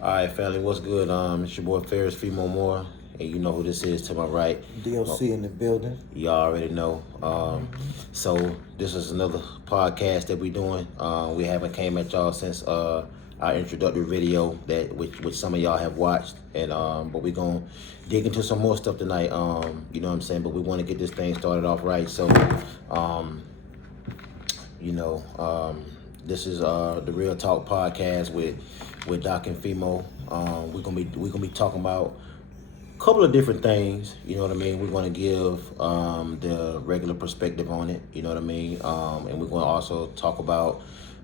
All right, family, what's good? It's your boy Ferris Femo Moore, and you know who this is to my right. DLC in the building. You already know. So this is another podcast that we doing. We haven't came at y'all since our introductory video that which some of y'all have watched, and but we gonna dig into some more stuff tonight. You know what I'm saying? But we want to get this thing started off right. So, um, you know, this is the Real Talk podcast with Doc and Femo. We're gonna be talking about couple of different things, you know what I mean. We're going to give the regular perspective on it, you know what I mean, and we're going to also talk about,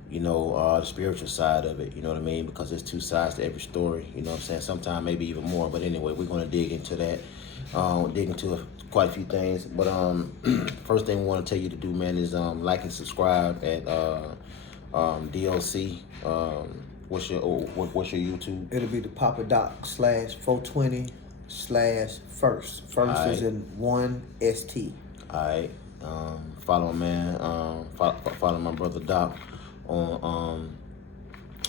the spiritual side of it, you know what I mean, because there's two sides to every story, you know what I'm saying. Sometimes maybe even more, but anyway, we're going to dig into that, quite a few things. But first thing we want to tell you to do, man, is like and subscribe at DLC. What's your YouTube? It'll be the Papa Doc /420/first. First is Alright. in 1 ST. Alright. Follow my man. Follow my brother Doc on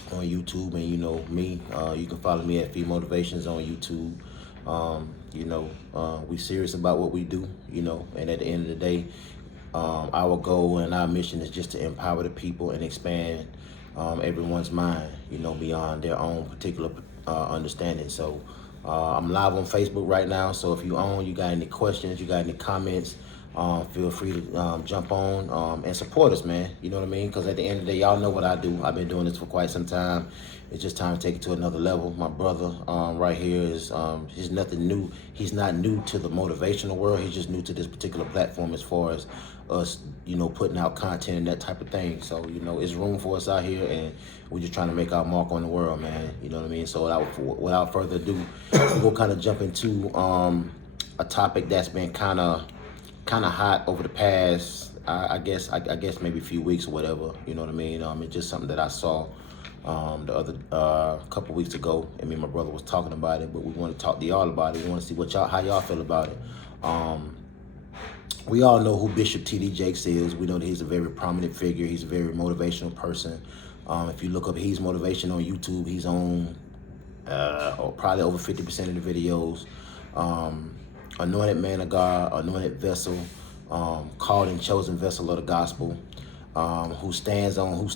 YouTube, and you know me. You can follow me at Fee Motivations on YouTube. We serious about what we do. And at the end of the day, our goal and our mission is just to empower the people and expand everyone's mind. Beyond their own particular understanding. So. I'm live on Facebook right now, so if you got any questions, you got any comments, feel free to jump on and support us, man. You know what I mean? Because at the end of the day, y'all know what I do. I've been doing this for quite some time. It's just time to take it to another level. My brother right here is he's nothing new. He's not new to the motivational world. He's just new to this particular platform as far as us, putting out content and that type of thing. So, it's room for us out here, and we're just trying to make our mark on the world, man. You know what I mean? So without further ado, we'll kind of jump into a topic that's been kind of hot over the past, I guess maybe a few weeks or whatever. You know what I mean? It's just something that I saw the other couple weeks ago, and me and my brother was talking about it. But we want to talk to y'all about it. We want to see how y'all feel about it. We all know who Bishop TDJakes is. We know that he's a very prominent figure. He's a very motivational person. If you look up He's Motivation on YouTube, he's on probably over 50% of the videos. Anointed man of God, anointed vessel, called and chosen vessel of the gospel, who stands on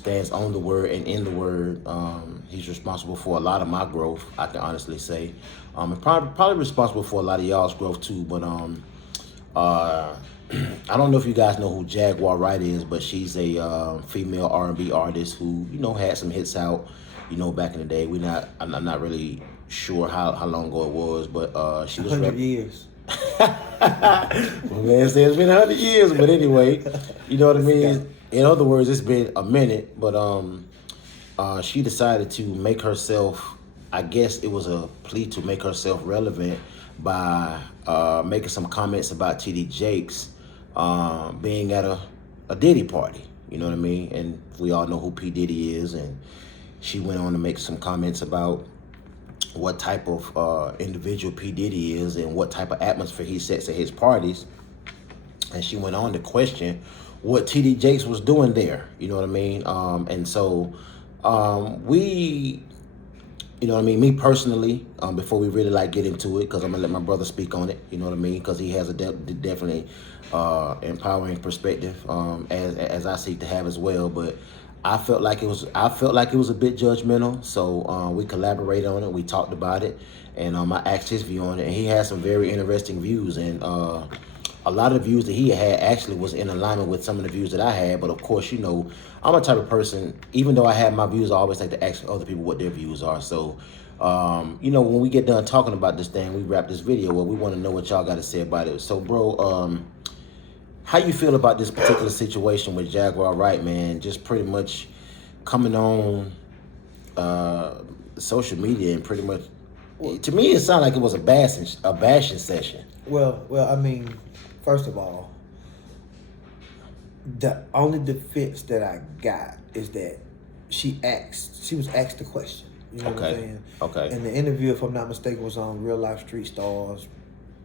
the word and in the word. He's responsible for a lot of my growth, I can honestly say. And probably responsible for a lot of y'all's growth too. But I don't know if you guys know who JaguarWright is, but she's a female R&B artist who, had some hits out, back in the day. I'm not really sure how long ago it was, but she was 100 years. My man says it's been 100 years, but anyway, you know what I mean? In other words, it's been a minute, but she decided to make herself, I guess it was a plea to make herself relevant by making some comments about TDJakes being at a Diddy party, you know what I mean? And we all know who P. Diddy is, and she went on to make some comments about what type of individual P. Diddy is and what type of atmosphere he sets at his parties. And she went on to question what TDJakes was doing there, you know what I mean? And so we, you know what I mean, me personally, before we really get into it, because I'm gonna let my brother speak on it, you know what I mean, because he has a definitely empowering perspective, as I seek to have as well. But I felt like it was a bit judgmental, so we collaborated on it, we talked about it, and I asked his view on it, and he had some very interesting views, and a lot of the views that he had actually was in alignment with some of the views that I had. But of course, I'm a type of person, even though I have my views, I always like to ask other people what their views are. So, when we get done talking about this thing, we wrap this video, well, we want to know what y'all got to say about it. So, bro, how you feel about this particular situation with JaguarWright, man? Just pretty much coming on social media and pretty much, to me, it sounded like it was a bashing session. Well, I mean, first of all, the only defense that I got is that she was asked the question. You know what I'm saying? Okay. And the interview, if I'm not mistaken, was on Real Life Street Stars.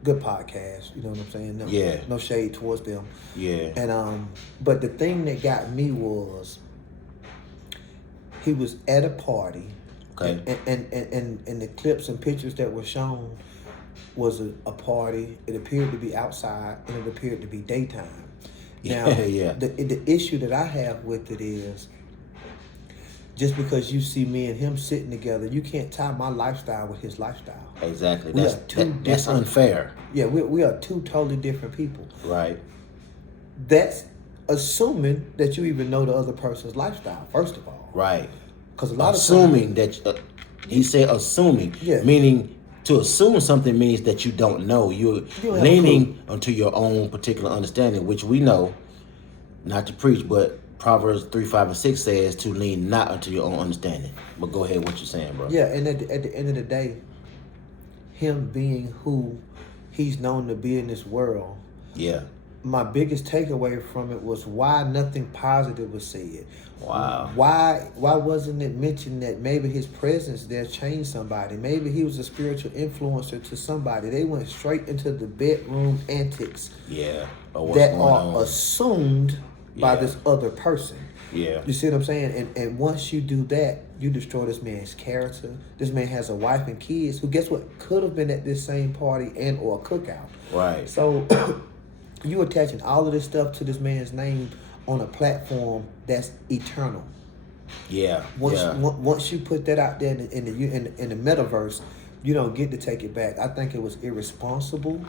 Good podcast, you know what I'm saying? Yeah. No shade towards them. Yeah. And but the thing that got me was he was at a party Okay. And the clips and pictures that were shown was a party. It appeared to be outside, and it appeared to be daytime. Now, yeah. the issue that I have with it is, just because you see me and him sitting together, you can't tie my lifestyle with his lifestyle. Exactly. That's unfair. Yeah, we are two totally different people. Right. That's assuming that you even know the other person's lifestyle, first of all. Right. Because a lot assuming of times, that he said assuming, meaning to assume something means that you don't know. You're leaning onto your own particular understanding, which we know, not to preach, but Proverbs 3, 5, and 6 says to lean not unto your own understanding. But go ahead, what you're saying, bro. Yeah, and at the end of the day, him being who he's known to be in this world. Yeah. My biggest takeaway from it was why nothing positive was said. Wow. Why wasn't it mentioned that maybe his presence there changed somebody? Maybe he was a spiritual influencer to somebody. They went straight into the bedroom antics. Yeah. That are assumed by this other person. Yeah. You see what I'm saying? And once you do that, you destroy this man's character. This man has a wife and kids who, guess what, could have been at this same party and or cookout. Right. So you attaching all of this stuff to this man's name on a platform that's eternal. Yeah. Once you put that out there in the metaverse, you don't get to take it back. I think it was irresponsible.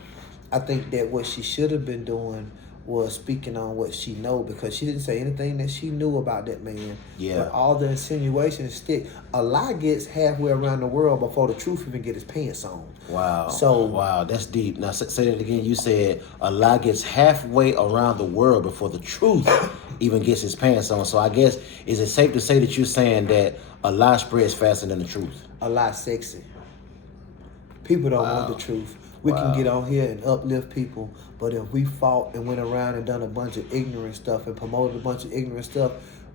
I think that what she should have been doing was speaking on what she know, because she didn't say anything that she knew about that man. Yeah. But all the insinuations stick. A lie gets halfway around the world before the truth even get his pants on. Wow. So wow, that's deep. Now say that again. You said a lie gets halfway around the world before the truth even gets his pants on. So I guess, is it safe to say that you're saying that a lie spreads faster than the truth? A lie sexy. People don't want the truth. We can get on here and uplift people, but if we fought and went around and done a bunch of ignorant stuff and promoted a bunch of ignorant stuff,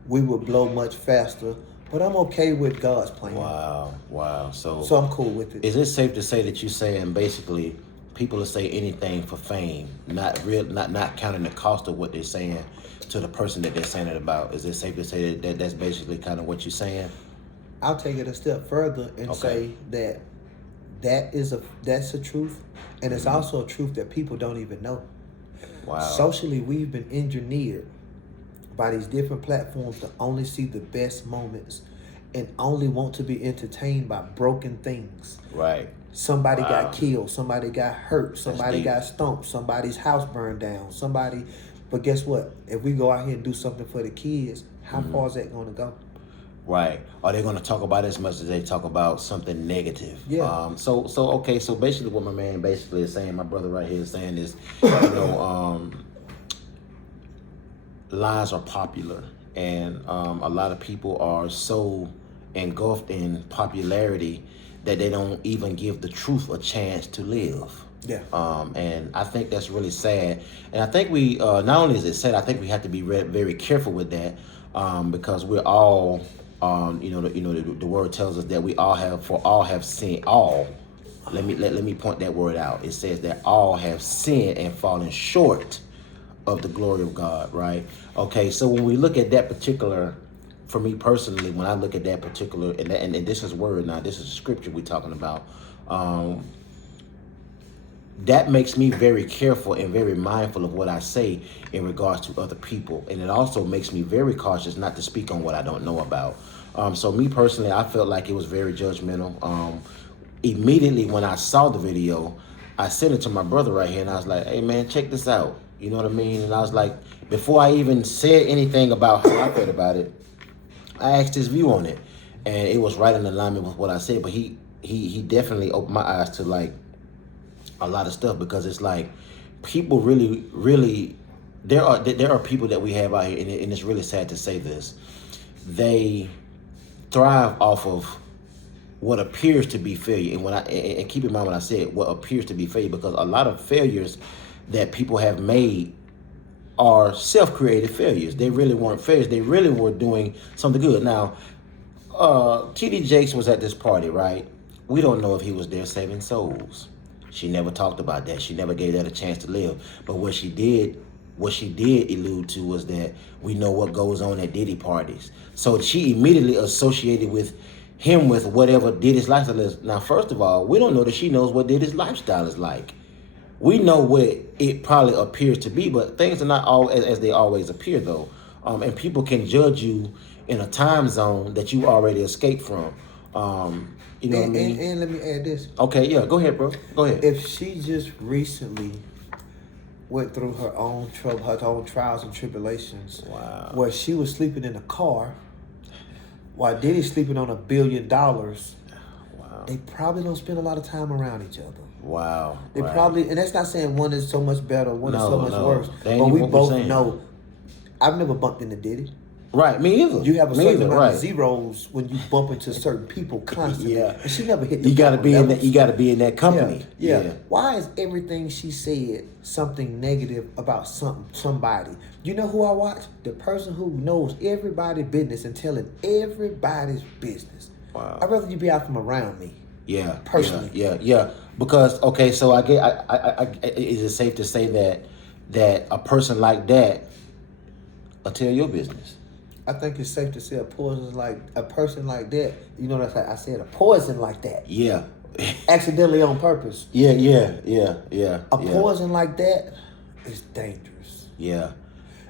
we would blow much faster. But I'm okay with God's plan. Wow. So I'm cool with it. Is it safe to say that you're saying basically people will say anything for fame, not counting the cost of what they're saying to the person that they're saying it about? Is it safe to say that that's basically kind of what you're saying? I'll take it a step further and say that that's a truth, and it's also a truth that people don't even know. Wow. Socially, we've been engineered by these different platforms to only see the best moments and only want to be entertained by broken things. Right. Somebody got killed, somebody got hurt, somebody got stomped, somebody's house burned down, but guess what? If we go out here and do something for the kids, how far is that going to go? Right. Are they going to talk about it as much as they talk about something negative? Yeah. So basically what my man basically is saying, my brother right here is saying is, lies are popular, and a lot of people are so engulfed in popularity that they don't even give the truth a chance to live. Yeah. And I think that's really sad. And I think we, not only is it sad, I think we have to be very careful with that, because we're all, the word tells us that all have sinned. Let me point that word out. It says that all have sinned and fallen short of the glory of God, right? Okay, so when we look at that particular, for me personally, when I look at that particular, and this is word now, this is scripture we're talking about, that makes me very careful and very mindful of what I say in regards to other people. And it also makes me very cautious not to speak on what I don't know about. So me personally, I felt like it was very judgmental. Immediately when I saw the video, I sent it to my brother right here, and I was like, hey man, check this out. You know what I mean? And I was like, before I even said anything about how I felt about it, I asked his view on it. And it was right in alignment with what I said. But he definitely opened my eyes to like a lot of stuff, because it's like people really there are people that we have out here, and it's really sad to say this. They thrive off of what appears to be failure. And keep in mind when I said what appears to be failure, because a lot of failures that people have made are self-created failures. They really weren't failures. They really were doing something good. Now, TDJakes was at this party, right? We don't know if he was there saving souls. She never talked about that. She never gave that a chance to live. But what she did allude to was that we know what goes on at Diddy parties. So she immediately associated with him with whatever Diddy's lifestyle is. Now, first of all, we don't know that she knows what Diddy's lifestyle is like. We know what it probably appears to be, but things are not all as they always appear, though. And people can judge you in a time zone that you already escaped from. You know what I mean? And let me add this. Okay, yeah, go ahead, bro. Go ahead. If she just recently went through her own trouble, her own trials and tribulations, Wow. where she was sleeping in a car, while Diddy's sleeping on $1 billion, Wow. they probably don't spend a lot of time around each other. Wow. They right. probably, and that's not saying one is so much better, one is so much worse. That ain't But we what we're both saying. know. I've never bumped into Diddy. Right, me either. You have a certain amount right. of zeros when you bump into certain people constantly. Yeah. And she never hit the You gotta bottom be in levels. that. You gotta be in that company. Yeah. Why is everything she said something negative about somebody? You know who I watch? The person who knows everybody's business and telling everybody's business. Wow. I'd rather you be out from around me. Yeah. Personally. Yeah. Because okay, so I get. Is it safe to say that a person like that will tell your business? I think it's safe to say a person like that. You know that's like I said, a poison like that. Yeah. Accidentally on purpose. Yeah. A poison like that is dangerous. Yeah.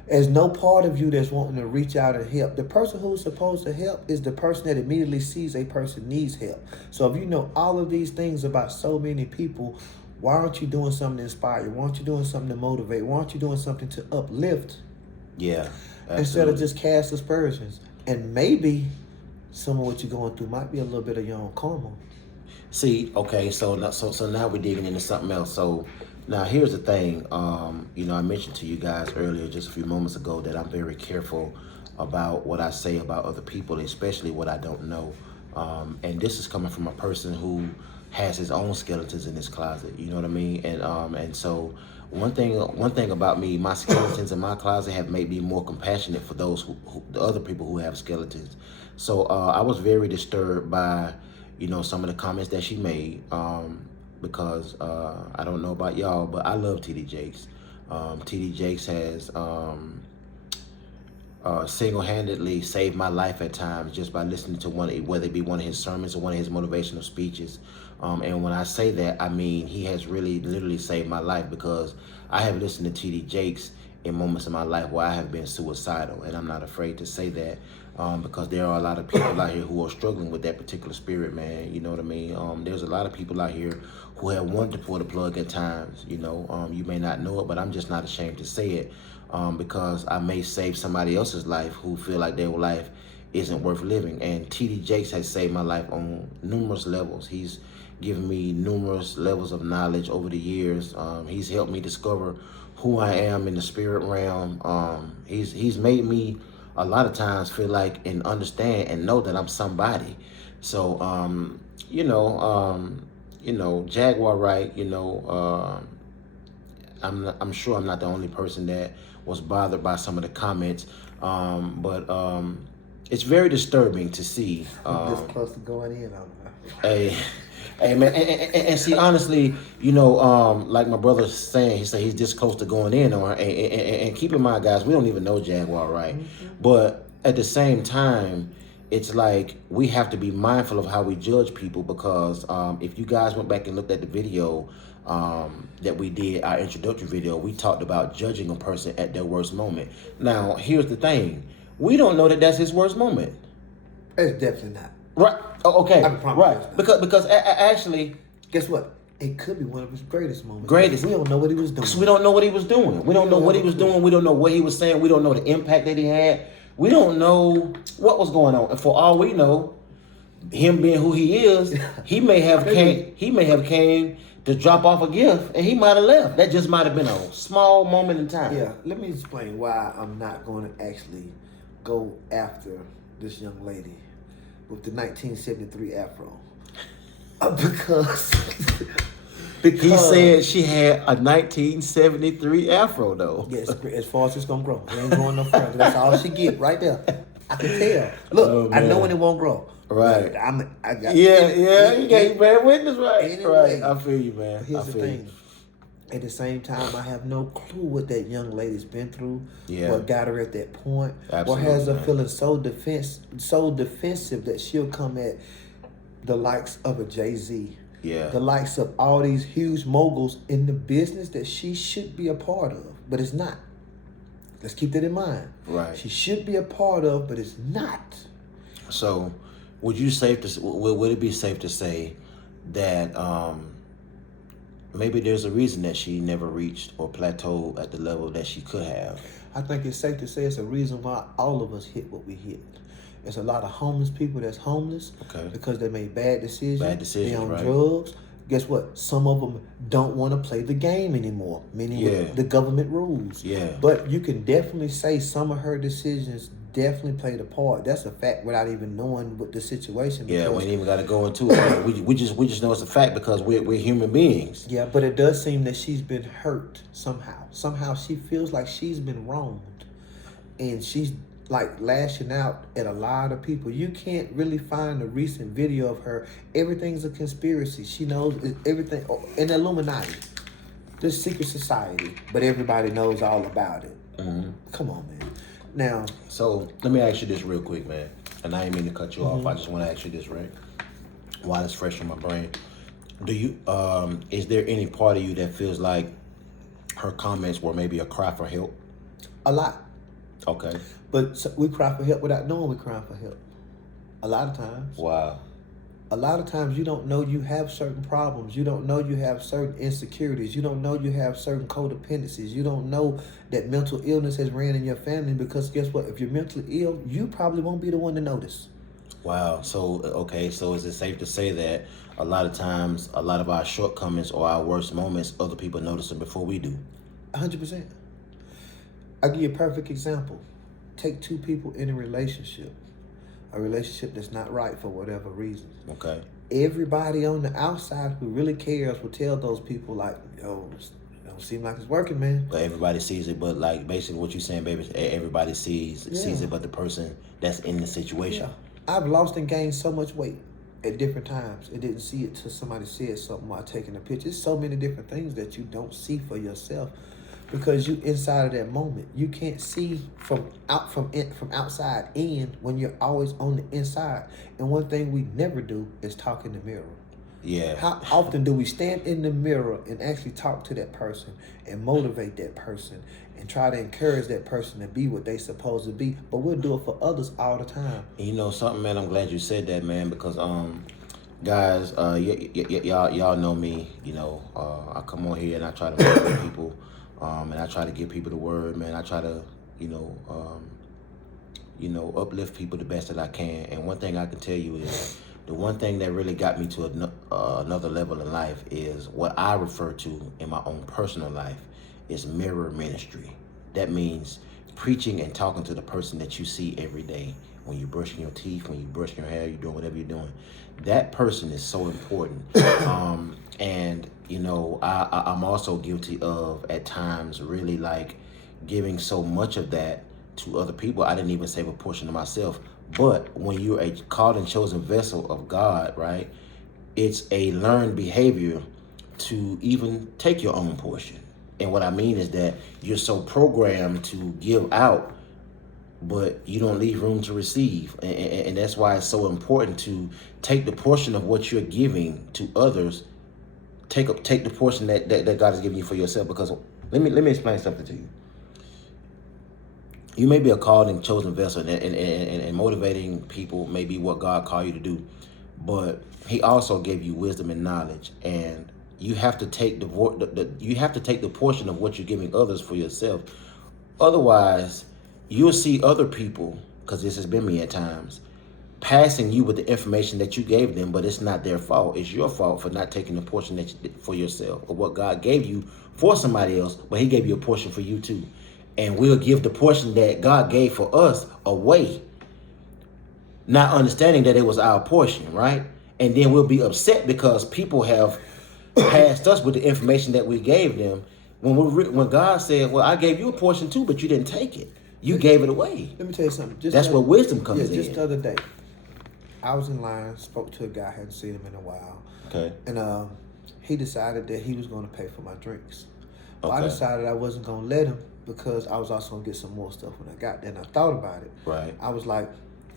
There's no part of you that's wanting to reach out and help. The person who's supposed to help is the person that immediately sees a person needs help. So if you know all of these things about so many people, why aren't you doing something to inspire? Why aren't you doing something to motivate? Why aren't you doing something to uplift? Yeah. Absolutely. Instead of just cast aspersions. And maybe some of what you're going through might be a little bit of your own karma. See, okay, so now we're digging into something else. So now here's the thing. You know, I mentioned to you guys earlier, just a few moments ago, that I'm very careful about what I say about other people, especially what I don't know. And this is coming from a person who has his own skeletons in his closet. You know what I mean? And so one thing about me, my skeletons in my closet have made me more compassionate for those the other people who have skeletons. So I was very disturbed by, you know, some of the comments that she made, because I don't know about y'all, but I love TDJakes. TDJakes has single-handedly saved my life at times just by listening to whether it be one of his sermons or one of his motivational speeches. And when I say that, I mean he has really literally saved my life, because I have listened to TDJakes in moments in my life where I have been suicidal, and I'm not afraid to say that, because there are a lot of people out here who are struggling with that particular spirit, man. You know what I mean? There's a lot of people out here who have wanted to pull the plug at times. You know, you may not know it, but I'm just not ashamed to say it, because I may save somebody else's life who feel like their life isn't worth living. And TDJakes has saved my life on numerous levels. He's given me numerous levels of knowledge over the years. He's helped me discover who I am in the spirit realm. He's made me a lot of times feel like and understand and know that I'm somebody. So JaguarWright, I'm sure I'm not the only person that was bothered by some of the comments, but it's very disturbing to see. This close to going in on Hey, man, and see, honestly, like my brother's saying, he said he's this close to going in on her. And keep in mind, guys, we don't even know JaguarWright, but at the same time, it's like we have to be mindful of how we judge people, because if you guys went back and looked at the video that we did, our introductory video, we talked about judging a person at their worst moment. Now, here's the thing: we don't know that that's his worst moment. It's definitely not. Right. Oh, okay. I promise Right. Because actually, guess what? It could be one of his greatest moments. Greatest. We don't know what he was doing. We don't know what he was doing. We don't know what he was doing. We don't know what he was saying. We don't know the impact that he had. We don't know what was going on. And for all we know, him being who he is, he may have came to drop off a gift, and he might have left. That just might have been a small moment in time. Yeah. Let me explain why I'm not going to actually go after this young lady with the 1973 afro. Because he said she had a 1973 afro, though. Yes, as far as it's gonna grow, it ain't growing no further. That's all she get right there. I can tell. Look, I know when it won't grow. Right. I got you got bad witness, right? Anyway, right. I feel you, man. Here's the thing. At the same time, I have no clue what that young lady's been through, Yeah. what got her at that point, Absolutely, or has her man. feeling so defensive that she'll come at the likes of a Jay-Z, Yeah. the likes of all these huge moguls in the business that she should be a part of, but it's not. Let's keep that in mind. Right. She should be a part of, but it's not. So, would it be safe to say that maybe there's a reason that she never reached or plateaued at the level that she could have? I think it's safe to say it's a reason why all of us hit what we hit. There's a lot of homeless people that's homeless because they made bad decisions. They on right. drugs. Guess what? Some of them don't want to play the game anymore, meaning with the government rules. Yeah. But you can definitely say some of her decisions definitely played a part. That's a fact without even knowing what the situation. Yeah, we ain't even got to go into it. we just know it's a fact because we're human beings. Yeah, but it does seem that she's been hurt somehow. Somehow she feels like she's been wronged, and she's like lashing out at a lot of people. You can't really find a recent video of her. Everything's a conspiracy. She knows everything. An Illuminati, this secret society, but everybody knows all about it. Mm-hmm. Come on, man. Now, so let me ask you this real quick, man. And I ain't mean to cut you off. I just want to ask you this, right? While it's fresh in my brain, do you is there any part of you that feels like her comments were maybe a cry for help? a lot. Okay. But we cry for help without knowing we're crying for help. A lot of times. Wow. A lot of times you don't know you have certain problems. You don't know you have certain insecurities. You don't know you have certain codependencies. You don't know that mental illness has ran in your family because guess what? If you're mentally ill, you probably won't be the one to notice. Wow. So, okay. So is it safe to say that a lot of times, a lot of our shortcomings or our worst moments, other people notice them before we do? 100%. I'll give you a perfect example. Take two people in a relationship that's not right for whatever reason. Okay. Everybody on the outside who really cares will tell those people like, yo, it don't seem like it's working, man. But everybody sees it, but like basically what you're saying, baby, everybody sees it, but the person that's in the situation. Yeah. I've lost and gained so much weight at different times. It didn't see it till somebody said something while taking a picture. There's so many different things that you don't see for yourself because you inside of that moment. You can't see from outside in when you're always on the inside. And one thing we never do is talk in the mirror. Yeah. How often do we stand in the mirror and actually talk to that person and motivate that person and try to encourage that person to be what they supposed to be? But we'll do it for others all the time. You know something, man? I'm glad you said that, man, because guys, y'all know me. You know, I come on here and I try to motivate people, and I try to give people the word, man. I try to, uplift people the best that I can. And one thing I can tell you is the one thing that really got me to another level in life is what I refer to in my own personal life is mirror ministry. That means preaching and talking to the person that you see every day. When you're brushing your teeth, when you're brushing your hair, you're doing whatever you're doing. That person is so important. And, I'm also guilty of, at times, really like giving so much of that to other people. I didn't even save a portion of myself. But when you're a called and chosen vessel of God, right, it's a learned behavior to even take your own portion. And what I mean is that you're so programmed to give out, but you don't leave room to receive. And that's why it's so important to take the portion of what you're giving to others, take the portion that God has given you for yourself. Because let me explain something to you. You may be a called and chosen vessel, and motivating people may be what God called you to do, but He also gave you wisdom and knowledge, and you have to take the portion of what you're giving others for yourself. Otherwise, you'll see other people, because this has been me at times, passing you with the information that you gave them, but it's not their fault. It's your fault for not taking the portion that you did for yourself, or what God gave you for somebody else, but He gave you a portion for you too. And we'll give the portion that God gave for us away, not understanding that it was our portion, right? And then we'll be upset because people have passed us with the information that we gave them. When God said, well, I gave you a portion too, but you didn't take it. You gave it away. Let me tell you something. That's where wisdom comes in. Just the other day, I was in line, spoke to a guy, hadn't seen him in a while. Okay. And he decided that he was going to pay for my drinks. Well, I Okay. decided I wasn't gonna let him because I was also gonna get some more stuff when I got there. And I thought about it. Right. I was like,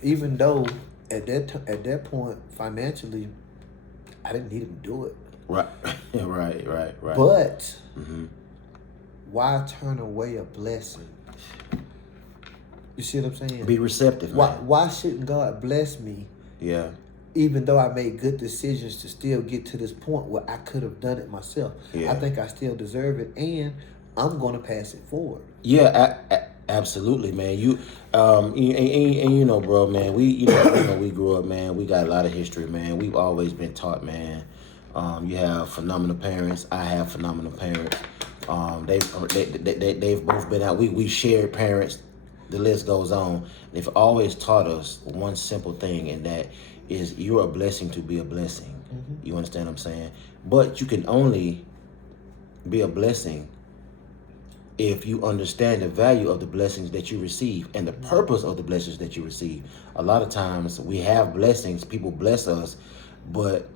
even though at that point financially, I didn't need him to do it. Right. right. But Mm-hmm. why turn away a blessing? You see what I'm saying? Be receptive, man. Why shouldn't God bless me? Yeah. Even though I made good decisions to still get to this point where I could have done it myself. Yeah. I think I still deserve it, and I'm going to pass it forward. Yeah, absolutely, man. You, and you know, bro, man. We grew up, man. We got a lot of history, man. We've always been taught, man. You have phenomenal parents. I have phenomenal parents. They've both been out. We shared parents. The list goes on. They've always taught us one simple thing, and that is you're a blessing to be a blessing. Mm-hmm. You understand what I'm saying? But you can only be a blessing if you understand the value of the blessings that you receive and the purpose of the blessings that you receive. A lot of times we have blessings, people bless us, but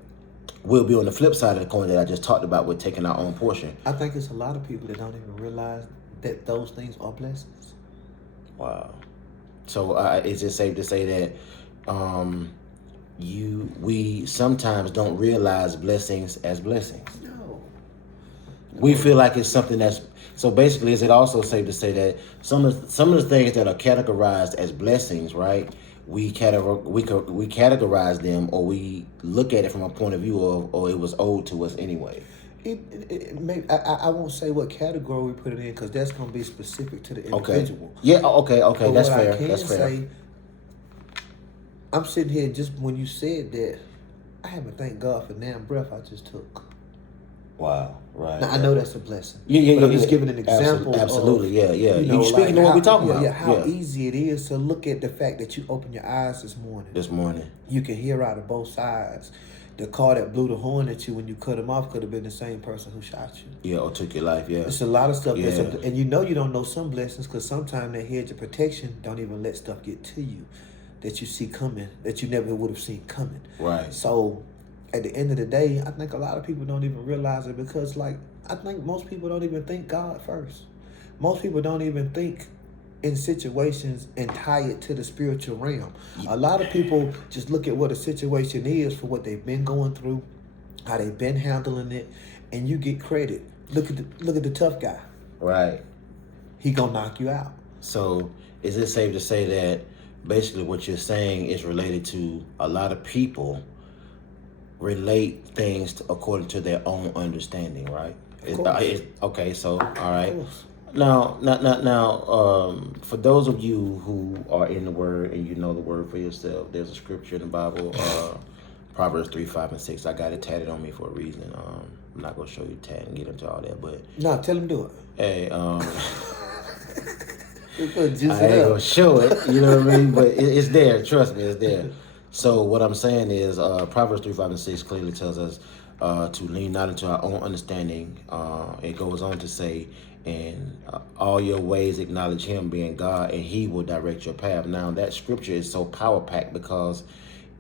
we'll be on the flip side of the coin that I just talked about with taking our own portion. I think it's a lot of people that don't even realize that those things are blessings. Wow. So is it safe to say that we sometimes don't realize blessings as blessings? No. We feel like it's something that's so. Basically, is it also safe to say that some of the things that are categorized as blessings, right? We categorize them, or we look at it from a point of view of, or it was owed to us anyway. It may, I won't say what category we put it in because that's going to be specific to the individual. Okay. Yeah. Okay. But That's what fair. I can That's fair. say, I'm sitting here just when you said that, I haven't thanked God for damn breath I just took. Wow. Right. Now, I know that's a blessing. Yeah. But I'm just giving an example. Absolutely. Of, yeah. You know, You speaking to what we're talking about. How easy it is to look at the fact that you opened your eyes this morning. You can hear out of both sides. The car that blew the horn at you when you cut him off could have been the same person who shot you. Yeah, or took your life. Yeah. It's a lot of stuff. Yeah. And you don't know some blessings because sometimes that hedge of protection don't even let stuff get to you that you see coming, that you never would have seen coming. Right. So at the end of the day, I think a lot of people don't even realize it because, like, I think most people don't even think God first. Most people don't even think in situations and tie it to the spiritual realm. A lot of people just look at what a situation is for what they've been going through, how they've been handling it, and you get credit. Look at the tough guy. Right. He gonna knock you out. So is it safe to say that basically what you're saying is related to a lot of people relate things according to their own understanding, right? Okay, so all right. Now, for those of you who are in the Word and you know the Word for yourself, there's a scripture in the Bible, Proverbs 3, 5, and 6. I got it tatted on me for a reason. I'm not gonna show you tat and get into all that, but no, tell him do it. Hey, I ain't Juice gonna show it, you know what I mean? But it's there. Trust me, it's there. So what I'm saying is, Proverbs 3, 5, and 6 clearly tells us to lean not into our own understanding. It goes on to say, and all your ways acknowledge Him, being God, and He will direct your path. Now that scripture is so power packed because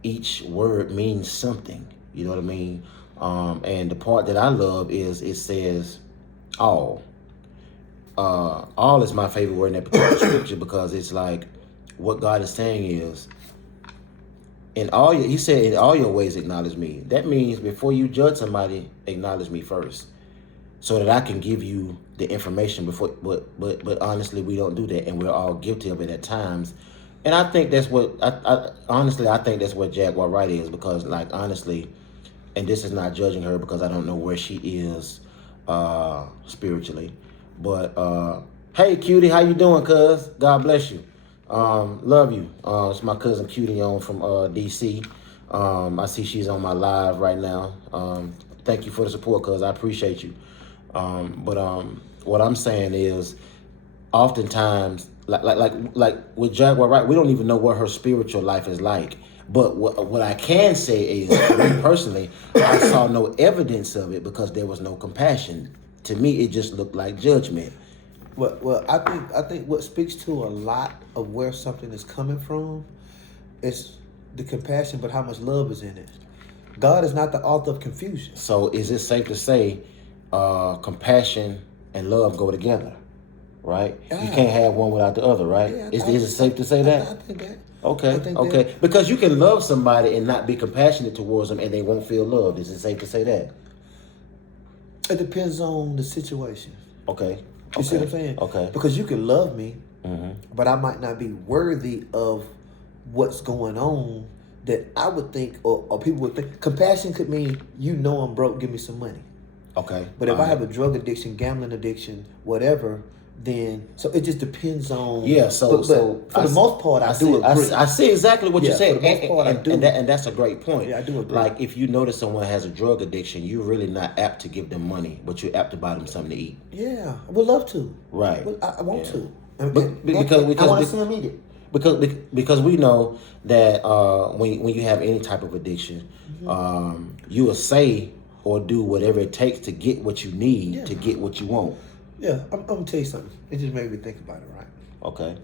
each word means something. You know what I mean? And the part that I love is it says all. All is my favorite word in that particular scripture because it's like what God is saying is, He said, in all your ways acknowledge me. That means before you judge somebody, acknowledge me first, so that I can give you the information before. But honestly, we don't do that, and we're all guilty of it at times. And I think that's what I think that's what JaguarWright is, because like honestly, and this is not judging her because I don't know where she is spiritually. But hey, cutie, how you doing, cuz? God bless you. Love you. It's my cousin Cutie on from DC. I see she's on my live right now. Thank you for the support, cuz. I appreciate you. But what I'm saying is, oftentimes, like with JaguarWright, we don't even know what her spiritual life is like. But what I can say is, for me personally, I saw no evidence of it because there was no compassion. To me, it just looked like judgment. Well, I think what speaks to a lot of where something is coming from is the compassion, but how much love is in it. God is not the author of confusion. So is it safe to say compassion and love go together, right? Yeah. You can't have one without the other, right? Yeah, Is it safe to say that? I think that. Okay, think okay. that. Because you can love somebody and not be compassionate towards them, and they won't feel loved. Is it safe to say that? It depends on the situation. Okay. You see what I'm saying? Okay. Because you can love me, Mm-hmm. but I might not be worthy of what's going on that I would think, or people would think. Compassion could mean, I'm broke, give me some money. Okay. But if I have a drug addiction, gambling addiction, whatever, then so it just depends on. Yeah. But So for the most part, I do agree. I see exactly what you're saying, for the most part, I do. and that's a great point. Yeah, I do agree. Like if you notice someone has a drug addiction, you're really not apt to give them money, but you're apt to buy them something to eat. Yeah, I would love to. Right. I want to. Because I want to see them eat it. Because we know that when you have any type of addiction, you will say or do whatever it takes to get what you need, to get what you want. Yeah, I'm gonna tell you something. It just made me think about it, right? Okay.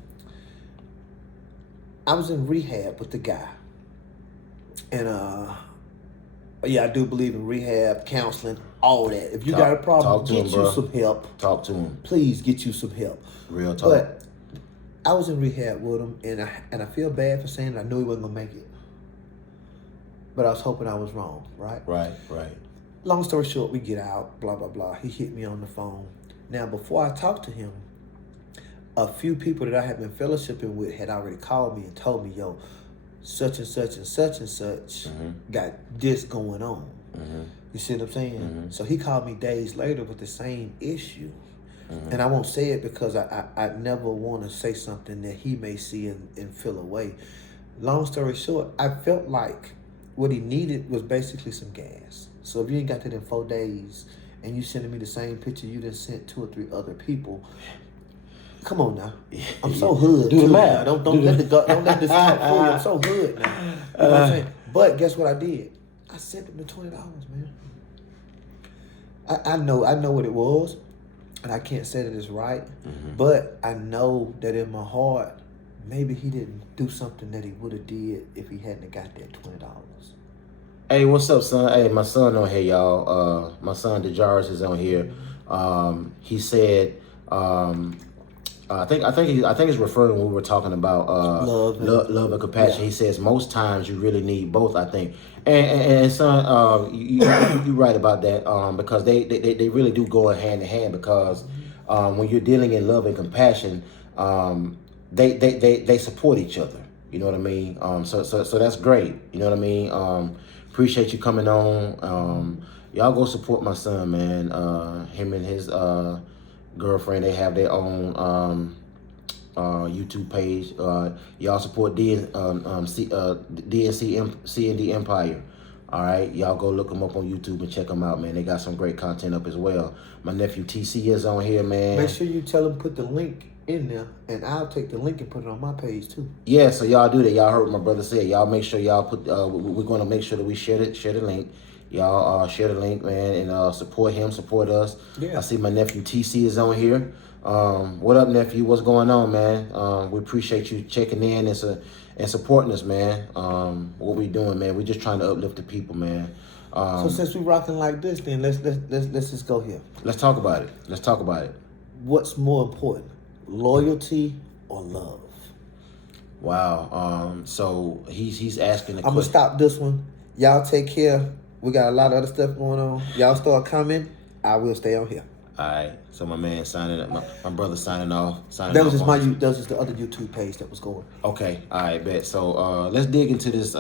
I was in rehab with the guy, and I do believe in rehab, counseling, all that. If you got a problem, get you some help. Talk to him. Please get you some help. Real talk. But I was in rehab with him, and I feel bad for saying I knew he wasn't gonna make it, but I was hoping I was wrong, right? Right. Long story short, we get out, blah, blah, blah. He hit me on the phone. Now, before I talked to him, a few people that I had been fellowshipping with had already called me and told me, yo, such and such and such and such got this going on. You see what I'm saying? So he called me days later with the same issue. And I won't say it because I never want to say something that he may see and feel away. Long story short, I felt like what he needed was basically some gas. So if you ain't got that in 4 days and you sending me the same picture you done sent 2 or 3 other people, come on now. I'm so hood. Do the math. Don't let this talk fool you. I'm so hood now. You know what I'm saying? But guess what I did? I sent him the $20, man. I know what it was, and I can't say that it's right, but I know that in my heart, maybe he didn't do something that he would have did if he hadn't got that $20. Hey, what's up, son? Hey, my son on here, y'all. My son JaguarWright is on here. He said, I think it's referring to when we were talking about love and compassion. Yeah. He says most times you really need both. I think, and son, you right about that. Because they really do go hand in hand. Because when you're dealing in love and compassion, they support each other. You know what I mean? So that's great. You know what I mean? Appreciate you coming on. Y'all go support my son, man. Him and his girlfriend, they have their own YouTube page. Y'all support C&D Empire. All right, y'all go look them up on YouTube and check them out, man. They got some great content up as well. My nephew TC is on here, man. Make sure you tell him put the link in there, and I'll take the link and put it on my page too. Yeah, so y'all do that. Y'all heard what my brother said. Y'all make sure y'all put. We're gonna make sure that we share the link. Y'all share the link, man, and support him, support us. Yeah. I see my nephew TC is on here. What up, nephew? What's going on, man? We appreciate you checking in and supporting us, man. What we doing, man? We just trying to uplift the people, man. So since we rocking like this, then let's just go here. Let's talk about it. What's more important, loyalty or love? Wow. So he's asking. I'm gonna stop this one. Y'all take care. We got a lot of other stuff going on. Y'all start coming. I will stay on here. All right. So my man signing up. My brother signing off. That was just the other YouTube page that was going. Okay. All right, bet. So let's dig into this.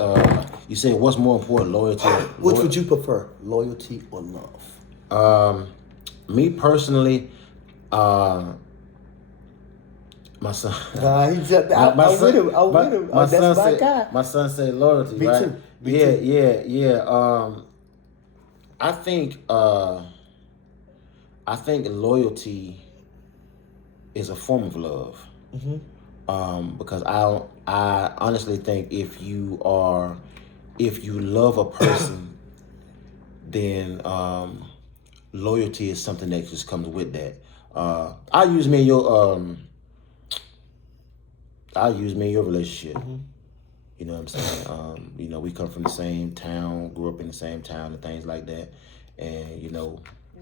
You said what's more important, loyalty? Which would you prefer, loyalty or love? Me personally, my son. He jumped out. I'm with him. That's my guy. My son said loyalty. Me right? too. Yeah. I think loyalty is a form of love. Because I honestly think if you love a person, then loyalty is something that just comes with that. I'll use me and your relationship. You know what I'm saying? We come from the same town, grew up in the same town and things like that. And,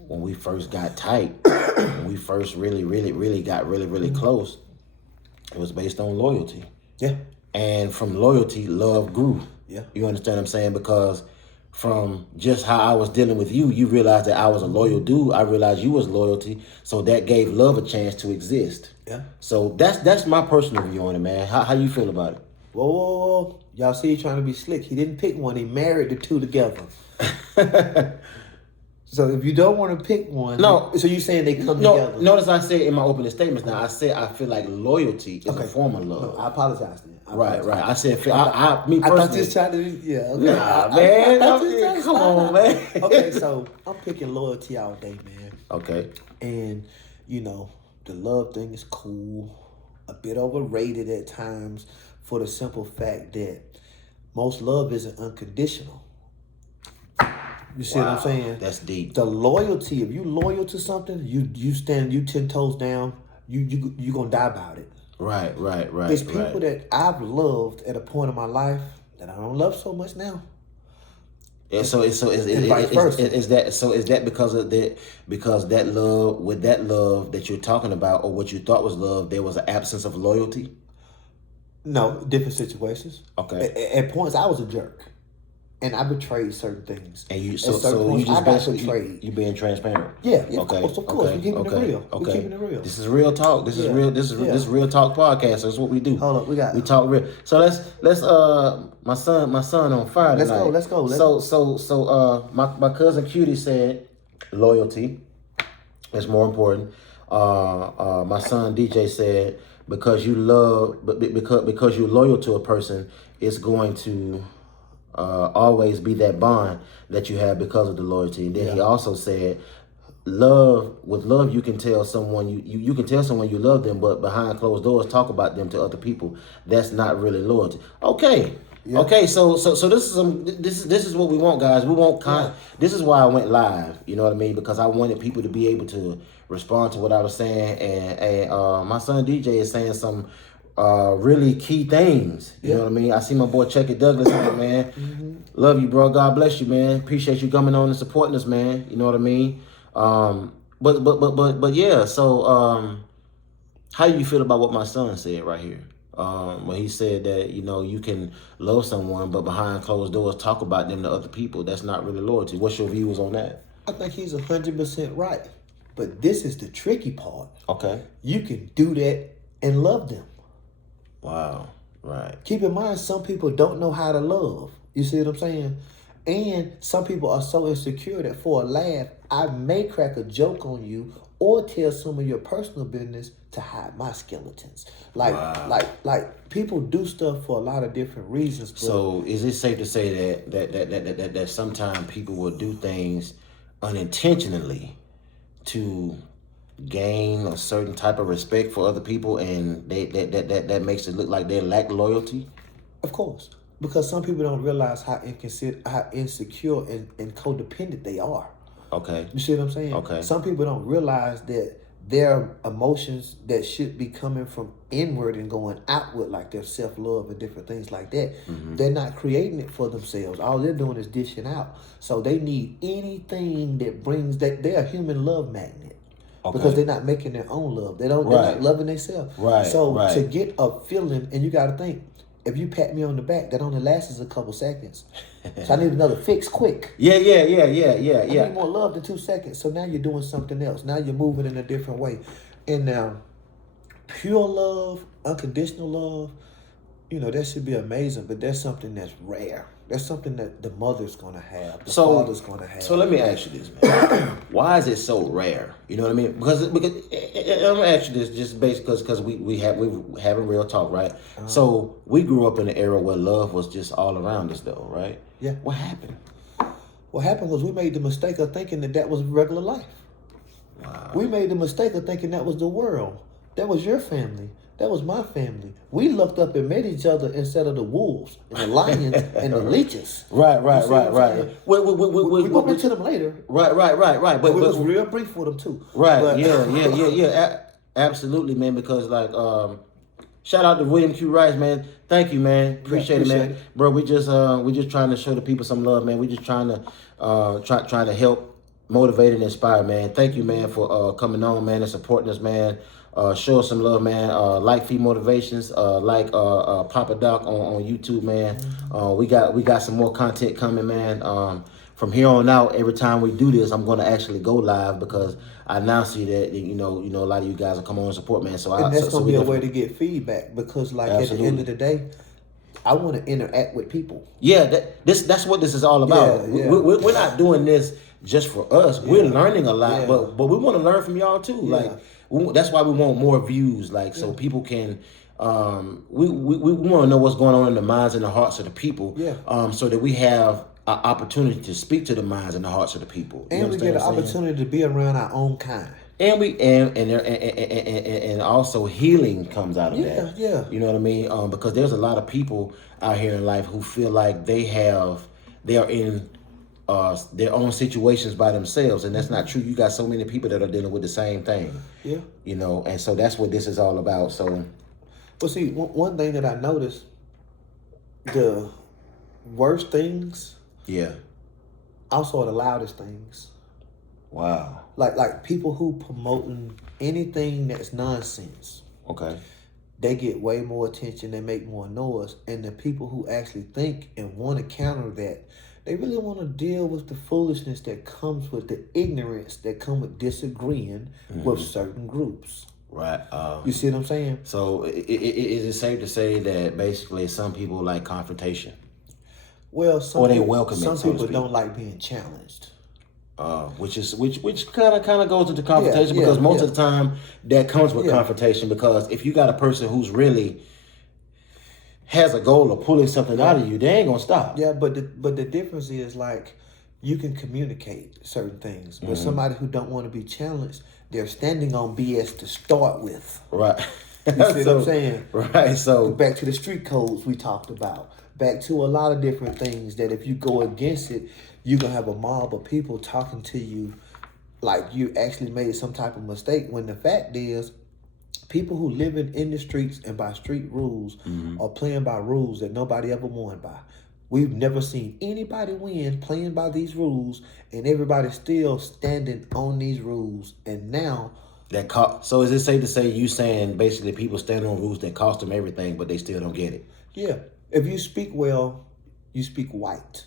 when we first got tight, when we first really got really close, it was based on loyalty. Yeah. And from loyalty, love grew. Yeah. You understand what I'm saying? Because from just how I was dealing with you, you realized that I was a loyal dude. I realized you was loyalty. So that gave love a chance to exist. Yeah. So that's my personal view on it, man. How you feel about it? Whoa. Y'all see he trying to be slick. He didn't pick one. He married the two together. So if you don't want to pick one, no. So you saying they come together? Notice I said in my opening statements. Now I said I feel like loyalty is a form of love. No, I apologize then. Right. I said me personally. I thought you tried to. Yeah. Okay. Nah, man. Come on, man. Okay, so I'm picking loyalty all day, man. Okay. And the love thing is cool, a bit overrated at times, for the simple fact that most love isn't unconditional. You see what I'm saying? That's deep. The loyalty, if you loyal to something, you 10 toes down, you gonna die about it. Right. There's people that I've loved at a point in my life that I don't love so much now. And so is that because that love that you're talking about, or what you thought was love, there was an absence of loyalty? No, different situations. Okay. At points I was a jerk. And I betrayed certain things. And you just basically you being transparent. Yeah, okay. Of course. We're keeping it real. Okay. We're keeping it real. This is real talk. This is real talk podcast. That's what we do. Hold up, we talk real. So let's my son on fire tonight. Let's go. So my cousin Cutie said loyalty is more important. My son DJ said because you're loyal to a person, it's going to always be that bond that you have because of the loyalty. And then he also said, with love you can tell someone you can tell someone you love them, but behind closed doors talk about them to other people. That's not really loyalty. Okay. Yeah. Okay, so this is what we want, guys. We want This is why I went live. You know what I mean? Because I wanted people to be able to respond to what I was saying, and my son DJ is saying some really key things. You know what I mean? I see my boy Chucky Douglas here, man. Mm-hmm. Love you, bro. God bless you, man. Appreciate you coming on and supporting us, man. You know what I mean? But yeah. So how do you feel about what my son said right here? When he said that you can love someone, but behind closed doors talk about them to other people. That's not really loyalty. What's your views on that? I think he's 100% right. But this is the tricky part. Okay. You can do that and love them. Wow. Right. Keep in mind, some people don't know how to love. You see what I'm saying? And some people are so insecure that for a laugh, I may crack a joke on you or tell some of your personal business to hide my skeletons. Like people do stuff for a lot of different reasons. So is it safe to say that sometimes people will do things unintentionally to gain a certain type of respect for other people, and that makes it look like they lack loyalty? Of course, because some people don't realize how insecure and codependent they are. Okay. You see what I'm saying? Okay. Some people don't realize that their emotions that should be coming from inward and going outward, like their self-love and different things like that, they're not creating it for themselves. All they're doing is dishing out. So they need anything that brings that. They're a human love magnet. Okay. Because they're not making their own love. They're not loving themselves. Right. So to get a feeling, and you got to think, if you pat me on the back, that only lasts a couple seconds. So I need another fix quick. Yeah. I need more love than 2 seconds. So now you're doing something else. Now you're moving in a different way. And now, pure love, unconditional love, that should be amazing. But that's something that's rare. That's something that the mother's going to have. The father's going to have. So let me ask you this, man. Why is it so rare? You know what I mean? Because I'm going to ask you this just basically because we having real talk, right? So we grew up in an era where love was just all around us, though, right? Yeah. What happened? What happened was we made the mistake of thinking that was regular life. Wow. We made the mistake of thinking that was the world. That was your family. That was my family. We looked up and met each other instead of the wolves and the lions and the leeches. Right. We bumped into them later. Right. But it was real brief with them too. Right. But, yeah. Absolutely, man. Because shout out to William Q. Rice, man. Thank you, man. Appreciate it, man. Bro, we just trying to show the people some love, man. We just trying to help motivated and inspired, man. Thank you, man, for coming on, man, and supporting us, man. Show us some love, man. Like Fee Motivations, like Papa Doc on YouTube, man. We got some more content coming, man. From here on out, every time we do this, I'm gonna actually go live because I now see that a lot of you guys will come on and support, man. So and that's gonna be a way to get feedback because, like, Absolutely. at the end of the day, I want to interact with people. Yeah, that's what this is all about. Yeah. We're not doing this just for us. We're learning a lot, Yeah. but we want to learn from y'all too. Yeah. Like that's why we want more views, like so people can. We want to know what's going on in the minds and the hearts of the people. Yeah. So that we have an opportunity to speak to the minds and the hearts of the people. And we get an opportunity to be around our own kind. And and also healing comes out of that. Yeah. You know what I mean? Because there's a lot of people out here in life who feel like they are in their own situations by themselves, and that's not true. You got so many people that are dealing with the same thing. Yeah. You know, and so that's what this is all about. So, well, see, one thing that I noticed, the worst things, also are the loudest things. Wow. Like people who promoting anything that's nonsense. Okay. They get way more attention, they make more noise. And the people who actually think and want to counter that, they really want to deal with the foolishness that comes with the ignorance that come with disagreeing with certain groups. Right. You see what I'm saying? So is it safe to say that basically some people like confrontation? Well, some people speak. don't like being challenged. Which kind of goes into confrontation because most of the time that comes with confrontation, because if you got a person who's really has a goal of pulling something out of you, they ain't gonna stop. Yeah, but the difference is, like, you can communicate certain things, but somebody who don't want to be challenged, they're standing on BS to start with. Right. You see what I'm saying? Right. So back to the street codes we talked about. Back to a lot of different things that if you go against it, you're going to have a mob of people talking to you like you actually made some type of mistake, when the fact is people who live in the streets and by street rules are playing by rules that nobody ever won by. We've never seen anybody win playing by these rules, and everybody's still standing on these rules. And now... So is it safe to say you saying basically people stand on rules that cost them everything, but they still don't get it? Yeah. If you speak well, you speak white.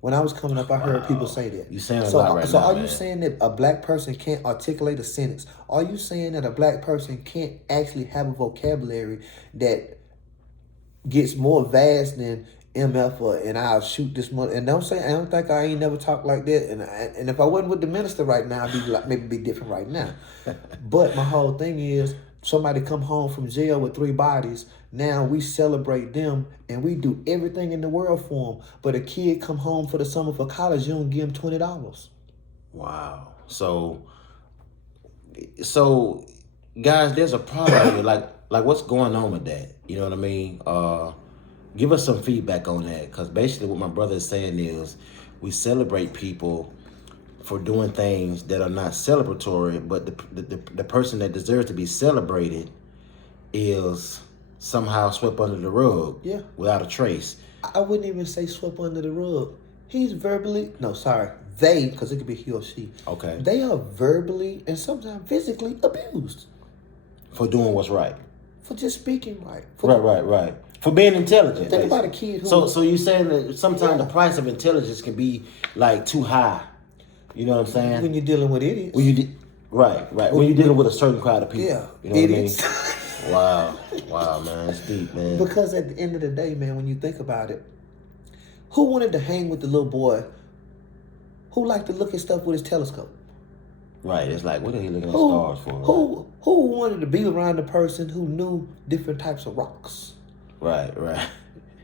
When I was coming up, I heard people say that. You saying a lot right now, So are man. you saying that a black person can't articulate a sentence? Are you saying that a black person can't actually have a vocabulary that gets more vast than MF and I'll shoot this money? And don't say, I don't think I ain't never talked like that. And if I wasn't with the minister right now, I'd be like, maybe be different right now. But my whole thing is, somebody come home from jail with 3 bodies. Now we celebrate them and we do everything in the world for them. But a kid come home for the summer for college, you don't give him $20. Wow. So guys, there's a problem here. Like what's going on with that? You know what I mean? Give us some feedback on that, because basically what my brother is saying is we celebrate people for doing things that are not celebratory, but the person that deserves to be celebrated is somehow swept under the rug without a trace. I wouldn't even say swept under the rug. He's verbally, they, because it could be he or she. Okay. They are verbally and sometimes physically abused. For doing what's right. For just speaking right. Right. For being intelligent. Think about a kid who... So you're saying that sometimes the price of intelligence can be like too high. You know what I'm saying? When you're dealing with idiots. Right. When you're dealing with a certain crowd of people. Yeah. You know idiots. What I mean? Wow, man. It's deep, man. Because at the end of the day, man, when you think about it, who wanted to hang with the little boy who liked to look at stuff with his telescope? Right. It's like, what are you looking at stars for? Who wanted to be around the person who knew different types of rocks? Right.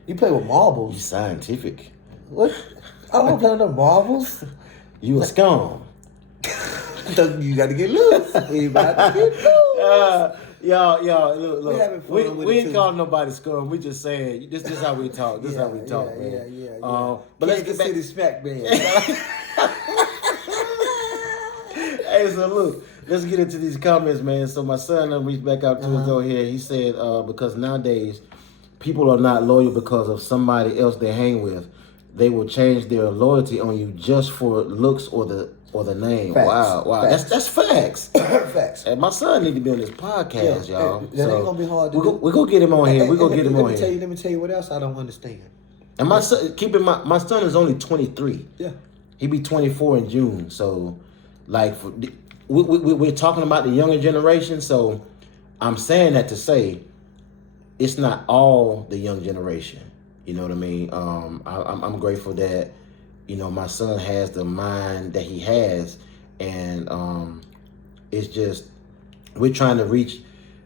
You play with marbles. You scientific. What? I don't play with no marbles. You a scum. You got to get loose. You about to get loose. Y'all, look. We ain't too. calling nobody scum. We just saying this is how we talk. This is how we talk, man. Yeah. But let's get back. City smack band. Hey, so look, let's get into these comments, man. So my son reached back out to us over here. He said, because nowadays people are not loyal because of somebody else they hang with. They will change their loyalty on you just for looks or the Or the name. Facts. Wow. Facts. That's facts. Facts. And my son need to be on this podcast, y'all. That ain't gonna be hard to do. We're gonna get him on here. We're gonna get him on here. Let me tell you what else I don't understand. And my son, my son is only 23. Yeah. He be 24 in June. So, like, we're talking about the younger generation. So, I'm saying that to say, it's not all the young generation. You know what I mean? I'm grateful that, you know, my son has the mind that he has, and it's just we're trying to reach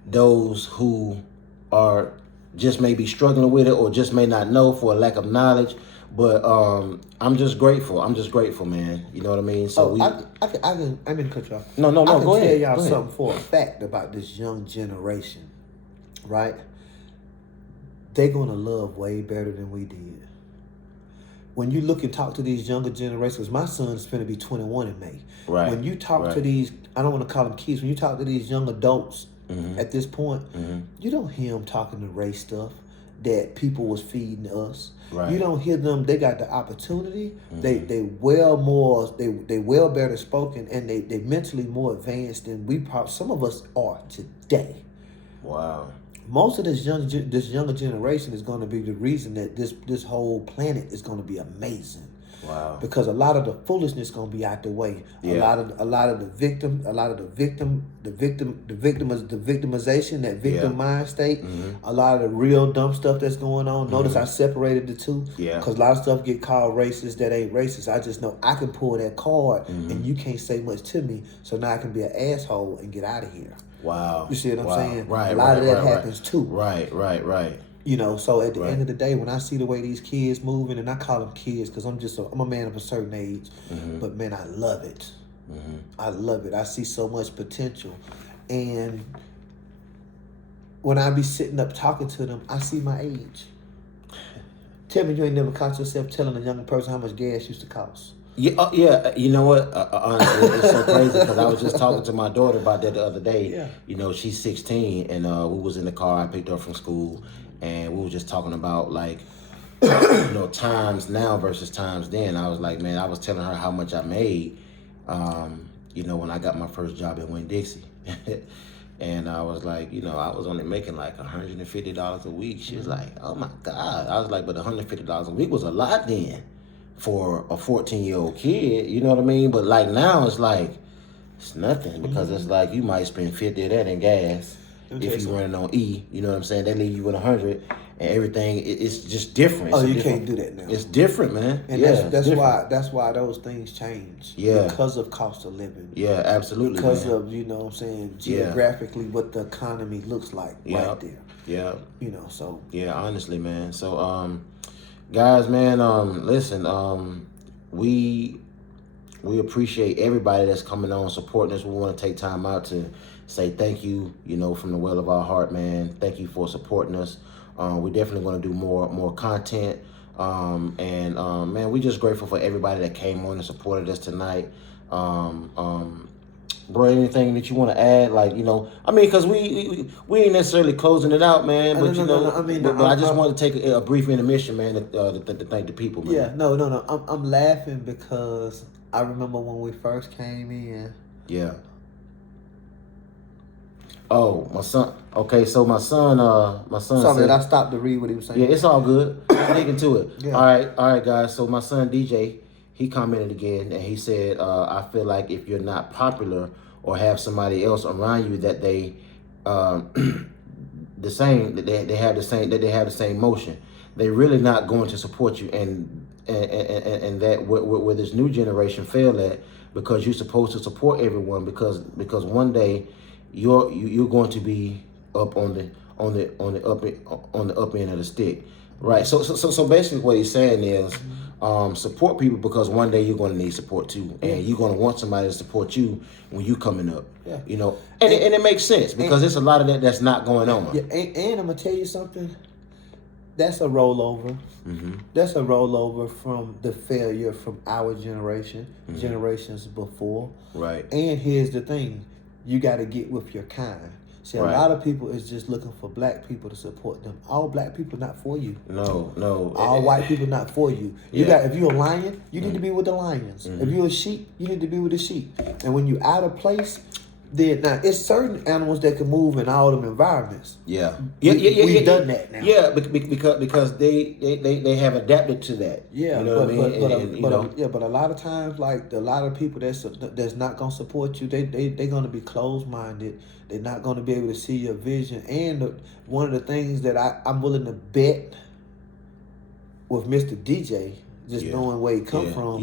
those who are just maybe struggling with it or just may not know for a lack of knowledge. But I'm just grateful. I'm just grateful, man. You know what I mean? So I can cut you off. No, I can go ahead. tell y'all something for a fact about this young generation, right? They're gonna love way better than we did. When you look and talk to these younger generations, my son's finna be 21 in May. Right. When you talk to these, I don't want to call them kids. When you talk to these young adults at this point, you don't hear them talking the race stuff that people was feeding us. Right. You don't hear them. They got the opportunity. They well better spoken, and they mentally more advanced than some of us are today. Wow. Most of this younger generation is going to be the reason that this whole planet is going to be amazing. Wow. Because a lot of the foolishness is going to be out the way. Yeah. A lot of the victimization, that victim mind state. A lot of the real dumb stuff that's going on. Notice I separated the two. Yeah. Because a lot of stuff get called racist that ain't racist. I just know I can pull that card and you can't say much to me. So now I can be an asshole and get out of here. Wow. You see what I'm saying? Right. A lot of that happens too. Right. You know, so at the end of the day, when I see the way these kids moving, and I call them kids because I'm a man of a certain age, but man, I love it. I love it. I see so much potential. And when I be sitting up talking to them, I see my age. Tell me you ain't never caught yourself telling a young person how much gas used to cost. Yeah. You know what? Honestly, it's so crazy because I was just talking to my daughter about that the other day. Yeah. You know, she's 16, and we was in the car. I picked her up from school, and we were just talking about like, you know, times now versus times then. I was like, man, I was telling her how much I made, you know, when I got my first job at Winn-Dixie. And I was like, you know, I was only making like $150 a week. She was like, oh my God. I was like, but $150 a week was a lot then for a 14-year-old kid, you know what I mean? But like now it's like, it's nothing because it's like you might spend 50 of that in gas if you running on E, you know what I'm saying? They leave you with 100 and everything. It's just different. Oh, you can't do that now. It's different, man. And that's why those things change. Yeah. Because of cost of living. Yeah, absolutely. Because man. of, you know what I'm saying, geographically what the economy looks like right there. Yeah. You know, so. Yeah, honestly, man. So, guys, man, listen, we appreciate everybody that's coming on supporting us. We want to take time out to say thank you, you know, from the well of our heart, man. Thank you for supporting us. We're definitely going to do more content. Man, we're just grateful for everybody that came on and supported us tonight. Bro, anything that you want to add? Like, you know, I mean, because we ain't necessarily closing it out, man. But, I just want to take a brief intermission, man, to thank the people, man. Yeah, no. I'm laughing because I remember when we first came in. Yeah. Oh, my son. Okay, so my son Sorry, said, I stopped to read what he was saying. Yeah, it's all good. Dig into it. Yeah. All right, guys. So my son DJ, he commented again, and he said, I feel like if you're not popular or have somebody else around you that they have the same motion, they're really not going to support you, and that where this new generation fail at, because you're supposed to support everyone because one day you're going to be up on the up end of the stick, right? So basically what he's saying is support people because one day you're going to need support too, and you're going to want somebody to support you when you coming up. Yeah. You know, and it makes sense because there's a lot of that's not going on. Yeah, and I'm gonna tell you something. That's a rollover. Mm-hmm. That's a rollover from the failure from our generation, generations before. Right. And here's the thing: you got to get with your kind. See, a lot of people is just looking for black people to support them. All black people not for you. No. All white people not for you. If you're a lion, you need to be with the lions. If you're a sheep, you need to be with the sheep. And when you're out of place, then now it's certain animals that can move in all them environments. We've done that now. Yeah, because they have adapted to that. Yeah, you know what I mean. But a lot of times, like a lot of people that's not gonna support you, they're gonna be closed minded. They're not gonna be able to see your vision. And one of the things that I'm willing to bet with Mr. DJ, just knowing where he come from,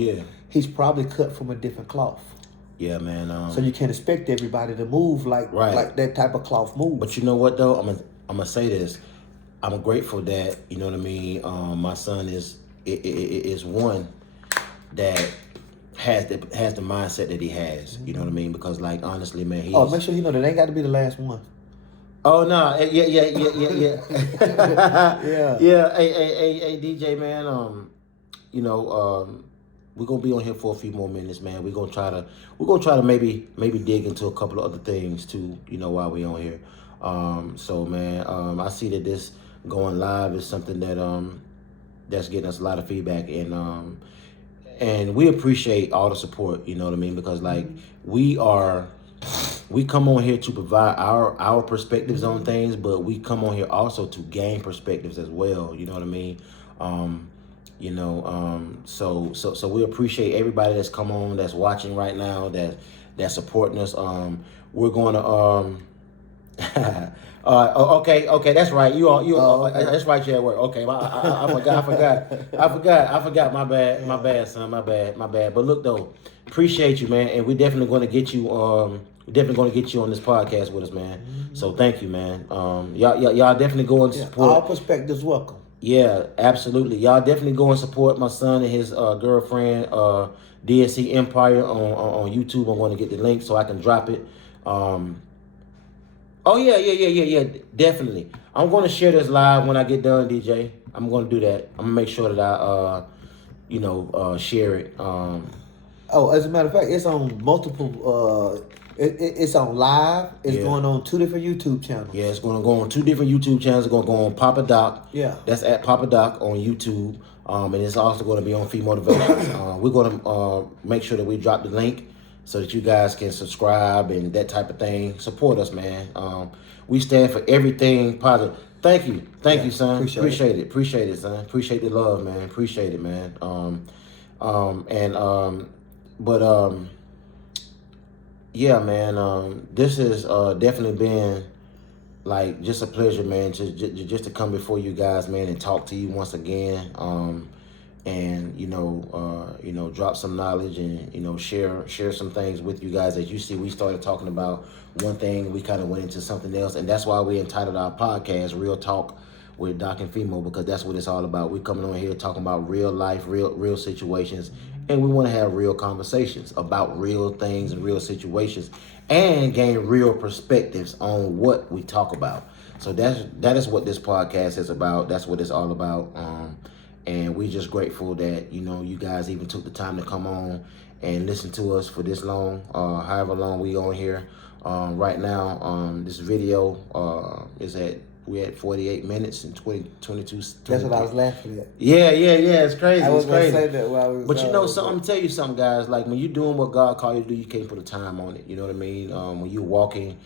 he's probably cut from a different cloth. Yeah, man. So you can't expect everybody to move like that type of cloth move. But you know what though? I'm gonna say this. I'm grateful that, you know what I mean, my son is one that has the mindset that he has. You know what I mean? Because like honestly, man, he's make sure you know that ain't got to be the last one. Oh no, yeah. Yeah. Hey, DJ, man. We're gonna be on here for a few more minutes, man. We're gonna try to maybe dig into a couple of other things too, while we're on here. So man, I see that this going live is something that that's getting us a lot of feedback, and we appreciate all the support, you know what I mean? Because like we come on here to provide our perspectives on things, but we come on here also to gain perspectives as well, you know what I mean? So we appreciate everybody that's come on, that's watching right now, that's supporting us. We're going to okay, that's right. That's right. You at work. Okay, I forgot. My bad, son. My bad. But look though, appreciate you, man, and we're definitely going to get you. We're definitely going to get you on this podcast with us, man. So thank you, man. Y'all definitely go and support. All perspectives welcome. Yeah, absolutely. Y'all definitely go and support my son and his girlfriend, DSC Empire on YouTube. I'm going to get the link so I can drop it. Oh yeah, definitely. I'm going to share this live when I get done, DJ. I'm going to do that. I'm going to make sure that I, share it. As a matter of fact, it's on multiple. It's on live. It's going on 2 different YouTube channels. Yeah, it's going to go on 2 different YouTube channels. It's going to go on Papa Doc. Yeah. That's at Papa Doc on YouTube. And it's also going to be on Fee Motivations. We're going to make sure that we drop the link so that you guys can subscribe and that type of thing. Support us, man. We stand for everything positive. Thank you, son. Appreciate it, son. Appreciate the love, man. Appreciate it, man. Yeah, man. This has definitely been like just a pleasure, man. Just to come before you guys, man, and talk to you once again. And drop some knowledge and share some things with you guys. As you see, we started talking about one thing, we kind of went into something else, and that's why we entitled our podcast "Real Talk with Doc and Femo," because that's what it's all about. We're coming on here talking about real life, real situations. And we want to have real conversations about real things and real situations and gain real perspectives on what we talk about. So that is what this podcast is about. That's what it's all about. And we're just grateful that, you guys even took the time to come on and listen to us for this long, however long we on here. Right now, this video we're at 48 minutes and 22. That's what I was laughing at. Yeah. It's crazy. I was crazy. Say that while we was. But something. I'm tell you something, guys. Like when you're doing what God called you to do, you can't put a time on it. You know what I mean? When you're walking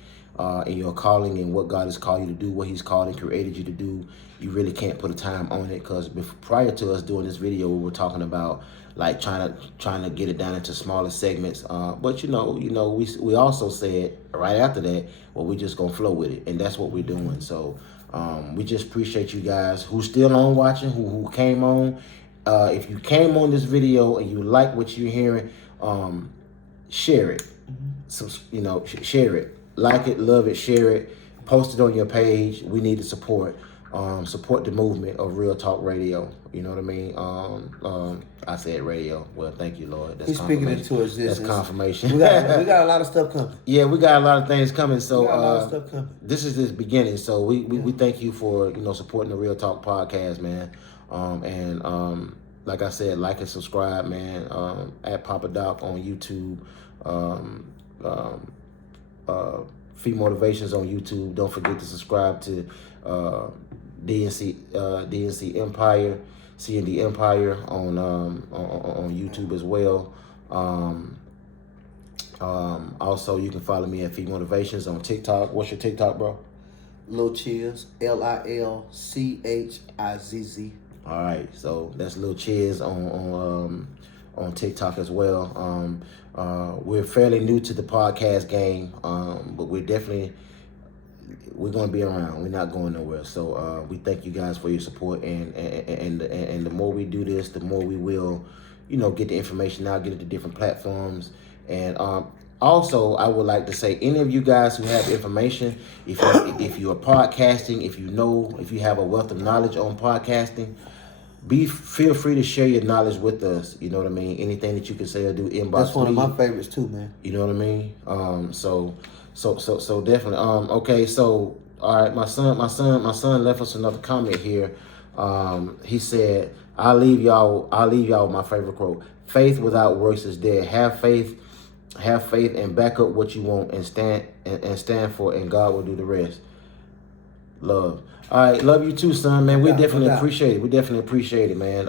in your calling and what God has called you to do, what He's called and created you to do, you really can't put a time on it. Because prior to us doing this video, we were talking about like trying to get it down into smaller segments. But we also said right after that, well, we just gonna flow with it, and that's what we're doing. So we just appreciate you guys who still on watching, who came on. If you came on this video and you like what you're hearing, share it. So share it, like it, love it, share it, post it on your page. We need the support. Support the movement of Real Talk Radio. You know what I mean? I said radio. Well, thank you, Lord. He's speaking into existence. That's confirmation. We got a lot of stuff coming. Yeah, we got a lot of things coming. So we got a lot of stuff coming. This is the beginning. So we thank you for supporting the Real Talk podcast, man. Like I said, like and subscribe, man. At Papa Doc on YouTube. Feet Motivations on YouTube. Don't forget to subscribe to DNC Empire, C&D Empire on YouTube as well. Also, you can follow me at Feet Motivations on TikTok. What's your TikTok, bro? Lil Chiz, LILCHIZZ. All right, so that's Lil Chiz on TikTok as well. We're fairly new to the podcast game, but we're going to be around. We're not going nowhere. So we thank you guys for your support, and the more we do this, the more we will, get the information out, get it to different platforms. And also, I would like to say, any of you guys who have information, if you are podcasting, if you have a wealth of knowledge on podcasting, feel free to share your knowledge with us. You know what I mean? Anything that you can say or do, inbox. That's one of my favorites too, man. You know what I mean? So definitely. Okay. So all right, my son left us another comment here. He said, "I'll leave y'all with my favorite quote: Faith without works is dead. Have faith and back up what you want and stand for, and God will do the rest." Love. All right, love you too, son, man. We definitely appreciate it. We definitely appreciate it, man.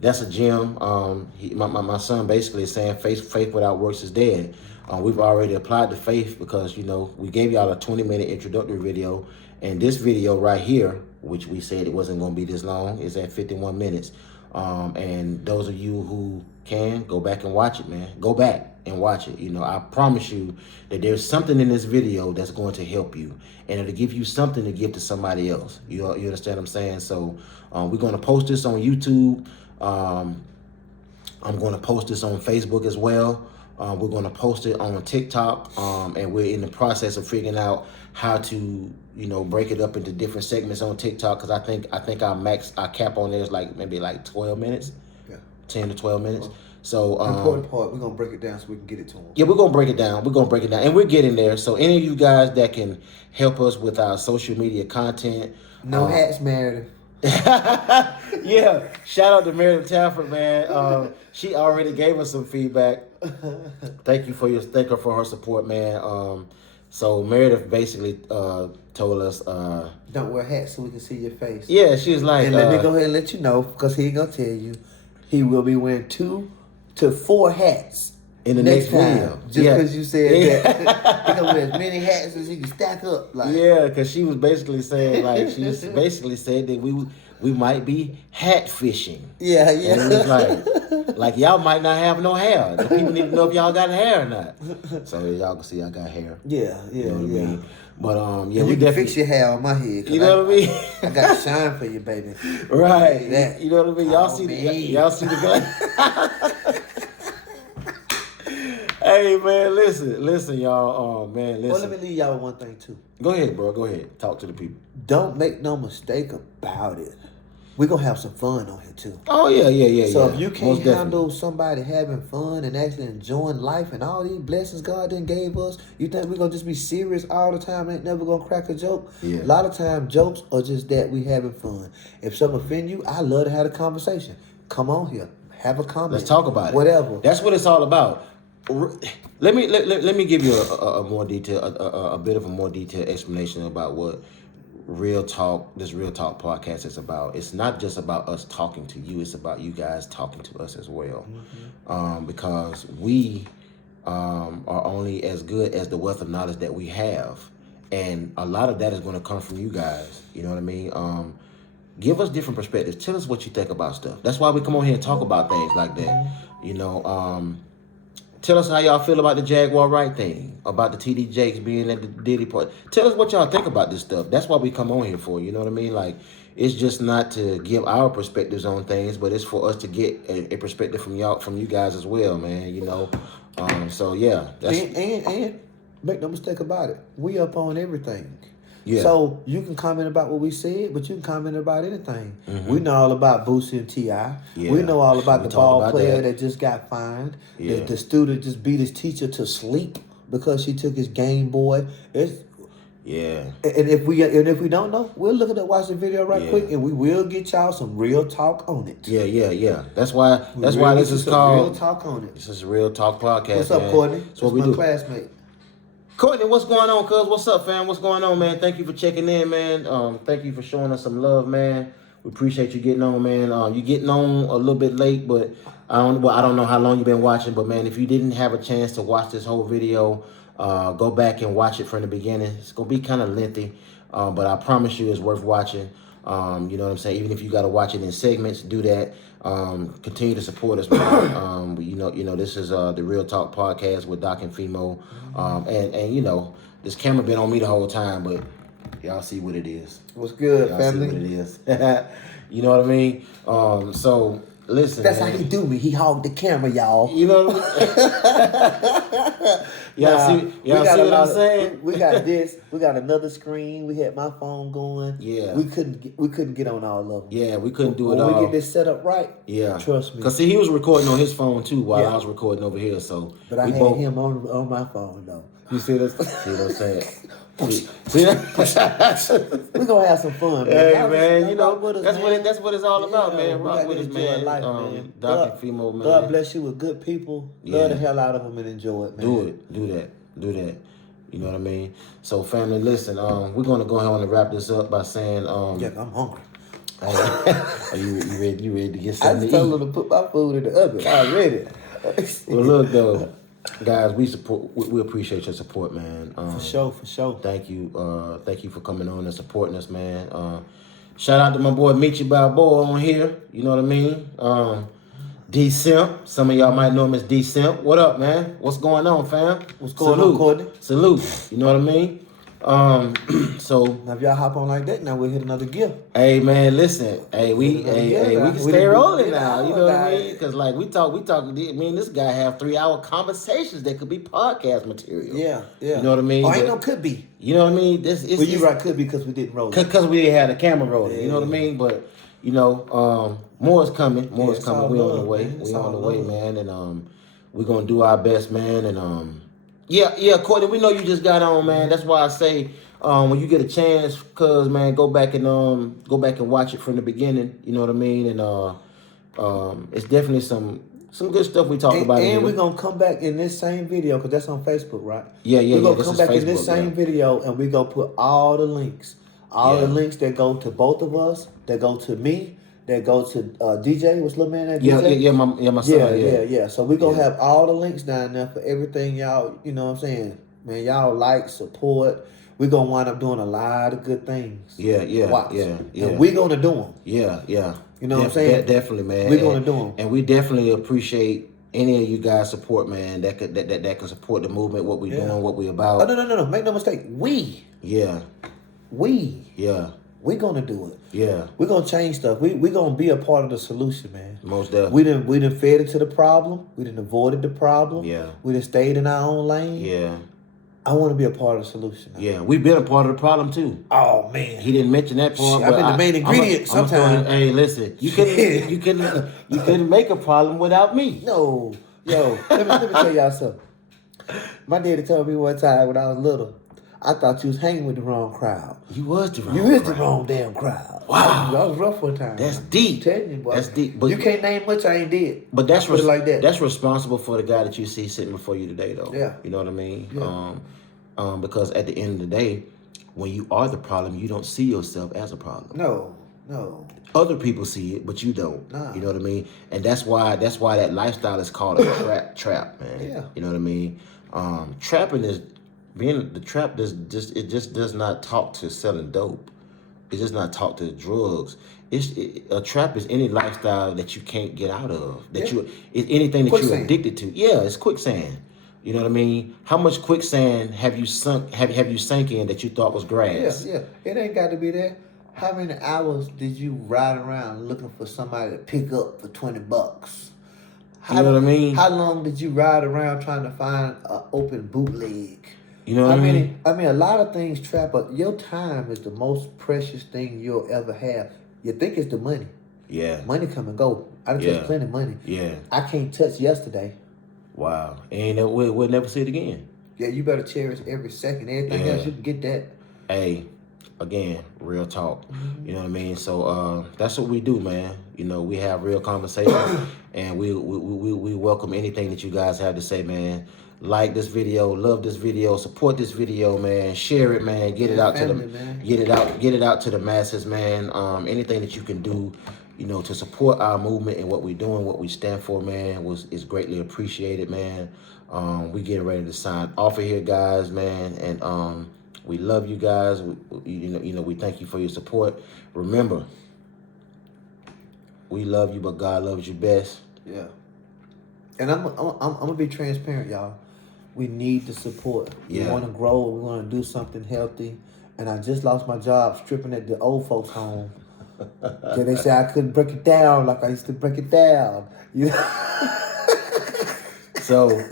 That's a gem. My son basically is saying faith without works is dead. We've already applied the faith because, we gave y'all a 20-minute introductory video. And this video right here, which we said it wasn't going to be this long, is at 51 minutes. And those of you who can, go back and watch it, man. Go back and watch it. I promise you that there's something in this video that's going to help you. And it'll give you something to give to somebody else. You understand what I'm saying? So we're going to post this on YouTube. I'm going to post this on Facebook as well. We're going to post it on TikTok. And we're in the process of figuring out how to, break it up into different segments on TikTok. Because I think our cap on there is maybe 12 minutes. Yeah. 10 to 12 minutes. So important part, we're gonna break it down so we can get it to them. Yeah, we're gonna break it down. And we're getting there. So any of you guys that can help us with our social media content. No hats, Meredith. Yeah, shout out to Meredith Tafford, man. She already gave us some feedback. Thank her for her support, man. So Meredith basically told us don't wear hats so we can see your face. Yeah, she was like, and let me go ahead and let you know, because he ain't gonna tell you, he will be wearing 2 to 4 hats in the next video. Just because you said that. He gonna wear as many hats as he can stack up. Yeah, because she was basically saying, she just basically said that we might be hat fishing. Yeah. And it was like y'all might not have no hair. The people need to know if y'all got hair or not. So y'all can see I got hair. Yeah. You know what I mean? But yeah, we can fix your hair on my head. You know what I mean? I got to shine for you, baby. Right. You know what I mean? Y'all see the guy. Hey man, listen, y'all. Man, listen. Well, let me leave y'all with one thing too. Go ahead, bro. Go ahead. Talk to the people. Don't make no mistake about it. We're gonna have some fun on here too. Oh yeah. So if you can't handle somebody having fun and actually enjoying life and all these blessings God done gave us, you think we're gonna just be serious all the time, ain't never gonna crack a joke? Yeah. A lot of times jokes are just that, we having fun. If something offend you, I love to have a conversation. Come on here. Have a comment. Let's talk about it. Whatever. That's what it's all about. Let me give you a more detail, a bit of a more detailed explanation about what this Real Talk podcast is about. It's not just about us talking to you, it's about you guys talking to us as well. Mm-hmm. Because we are only as good as the wealth of knowledge that we have. And a lot of that is going to come from you guys. You know what I mean? Give us different perspectives. Tell us what you think about stuff. That's why we come on here and talk about things like that. Tell us how y'all feel about the JaguarWright thing, about the TDJakes being at the Diddy part. Tell us what y'all think about this stuff. That's what we come on here for, you know what I mean? It's just not to give our perspectives on things, but it's for us to get a perspective from you guys as well, man, So, yeah. And make no mistake about it. We up on everything. Yeah. So you can comment about what we said, but you can comment about anything. Mm-hmm. We know all about Boosie and T.I. Yeah. We know all about the ball player that just got fined. Yeah. The student just beat his teacher to sleep because she took his Game Boy. Yeah. And if we don't know, we'll look at that, watch the video quick, and we will get y'all some real talk on it. Yeah. That's why this is called Real Talk on it. This is Real Talk Podcast. What's up, Courtney? That's what we do. Classmate. Courtney, what's going on, cuz? What's up, fam? What's going on, man? Thank you for checking in, man. Thank you for showing us some love, man. We appreciate you getting on, man. You getting on a little bit late, but I don't know how long you've been watching, but man, if you didn't have a chance to watch this whole video, go back and watch it from the beginning. It's gonna be kind of lengthy, but I promise you, it's worth watching. You know what I'm saying? Even if you got to watch it in segments, do that. Continue to support us, man. You know, this is the Real Talk podcast with Doc and Fimo. And you know, this camera been on me the whole time, but y'all see what it is. What's good, y'all family? See what it is. You know what I mean? So listen. That's man. how he do me. He hogged the camera, y'all. You know what I mean? Y'all see what I'm saying? We got this. We got another screen. We had my phone going. Yeah. We couldn't get on all of them. Yeah, we couldn't do it when all. When we get this set up right. Yeah. Trust me. Cause see, he was recording on his phone too while I was recording over here. So, but I had him on my phone though. You see this? See what I'm saying? We're gonna have some fun, man. Hey, man, you know that's what it's all about, man. Rock with us, man. Life, man. Doc and Fimo, man. God bless you with good people. Love the hell out of them and enjoy it, man. Do that. You know what I mean? So, family, listen. We're gonna go ahead and wrap this up by saying, yeah, I'm hungry. Are you ready to get something to eat? I just told her to put my food in the oven. I'm ready. Well, look though. Guys, we appreciate your support, man. For sure. Thank you for coming on and supporting us, man. Shout out to my boy Michi Balboa on here. You know what I mean? D Simp. Some of y'all might know him as D Simp. What up, man? What's going on, fam? What's going on, Courtney? Salute. You know what I mean? So now if y'all hop on like that, now we'll hit another gift. Hey man, listen. We can stay rolling now. You know what I mean? Because like we talk. Me and this guy have 3-hour conversations that could be podcast material. Yeah. You know what I mean? Oh, ain't no could be. You know what I mean? Well, you right, could be because we didn't roll it. Because we didn't have the camera rolling. Yeah. You know what I mean? But you know, more is coming. More is coming. We on the way. We on the way, man. And we're gonna do our best, man. And yeah, Courtney, we know you just got on, man. That's why I say when you get a chance, cuz man, go back and watch it from the beginning. You know what I mean? And it's definitely some good stuff we talked about. And we're gonna come back in this same video because that's on Facebook, right? Yeah. We're gonna come back in this same video and we're gonna put all the links. The links that go to both of us, that go to me, that go to DJ. What's little man that DJ? My son. Yeah. So we're going to have all the links down there for everything y'all, you know what I'm saying? Man, y'all like, support. We're going to wind up doing a lot of good things. Yeah. Watch. Yeah. And we're going to do them. Yeah. You know what I'm saying? Definitely, man. We're going to do them. And we definitely appreciate any of you guys' support, man, that could support the movement, what we're doing, what we're about. Oh, no. Make no mistake. We. Yeah. We're gonna do it. Yeah. We're gonna change stuff. We're gonna be a part of the solution, man. Most definitely. We done fed into the problem. We done avoided the problem. Yeah. We done stayed in our own lane. Yeah. I want to be a part of the solution. Now. Yeah, we've been a part of the problem too. Oh man, he didn't mention that part. I've been the main ingredient. Sometimes. Hey, listen, you couldn't make a problem without me. No, yo, let me tell y'all something. My daddy told me one time when I was little, I thought you was hanging with the wrong crowd. You was the wrong. You is the wrong damn crowd. Wow, I was rough one time. That's deep. I'm telling you, boy. That's deep. But you can't name much I ain't did. But that's like that. That's responsible for the guy that you see sitting before you today, though. Yeah. You know what I mean? Yeah. Because at the end of the day, when you are the problem, you don't see yourself as a problem. No. Other people see it, but you don't. Nah. You know what I mean? And that's why that lifestyle is called a trap, man. Yeah. You know what I mean? Trapping is being the trap. It just does not talk to selling dope. It does not talk to drugs. A trap is any lifestyle that you can't get out of. It's anything that you're addicted to. Yeah, it's quicksand. You know what I mean? How much quicksand have you sunk? Have you sank in that you thought was grass? Yeah. It ain't got to be that. How many hours did you ride around looking for somebody to pick up for $20? You know what I mean? How long did you ride around trying to find an open bootleg? You know what I mean? I mean, a lot of things trap up. Your time is the most precious thing you'll ever have. You think it's the money. Yeah. Money come and go. I done touched plenty of money. Yeah. I can't touch yesterday. Wow. And we'll never see it again. Yeah, you better cherish every second. Everything else, you can get that. Hey, again, real talk. You know what I mean? So that's what we do, man. You know, we have real conversation, and we welcome anything that you guys have to say, man. Like this video, love this video, support this video, man. Share it, man. Get it out to the, get it out to the masses, man. Anything that you can do, you know, to support our movement and what we're doing, what we stand for, man, is greatly appreciated, man. We getting ready to sign off of here, guys, man, and we love you guys. You know, we thank you for your support. Remember, we love you, but God loves you best. Yeah. And I'm gonna be transparent, y'all. We need the support. We want to grow. We want to do something healthy. And I just lost my job stripping at the old folks' home. So they say I couldn't break it down like I used to break it down. You know? So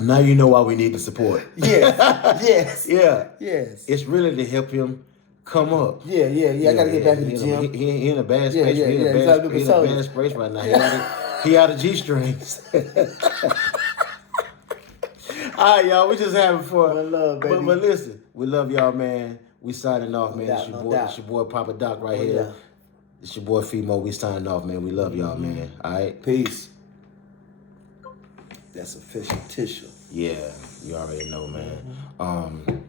now you know why we need the support. Yes. Yeah. Yes. It's really to help him come up. Yeah. I gotta get back to the gym. He in a bad space. He in a bad space right now. He out of G-strings. All right, y'all. We just having fun. One love, baby. But listen, we love y'all, man. We signing off, man. It's your boy Papa Doc right here. It's your boy Fimo. We signing off, man. We love y'all, man. All right. Peace. That's official tissue. Yeah, you already know, man.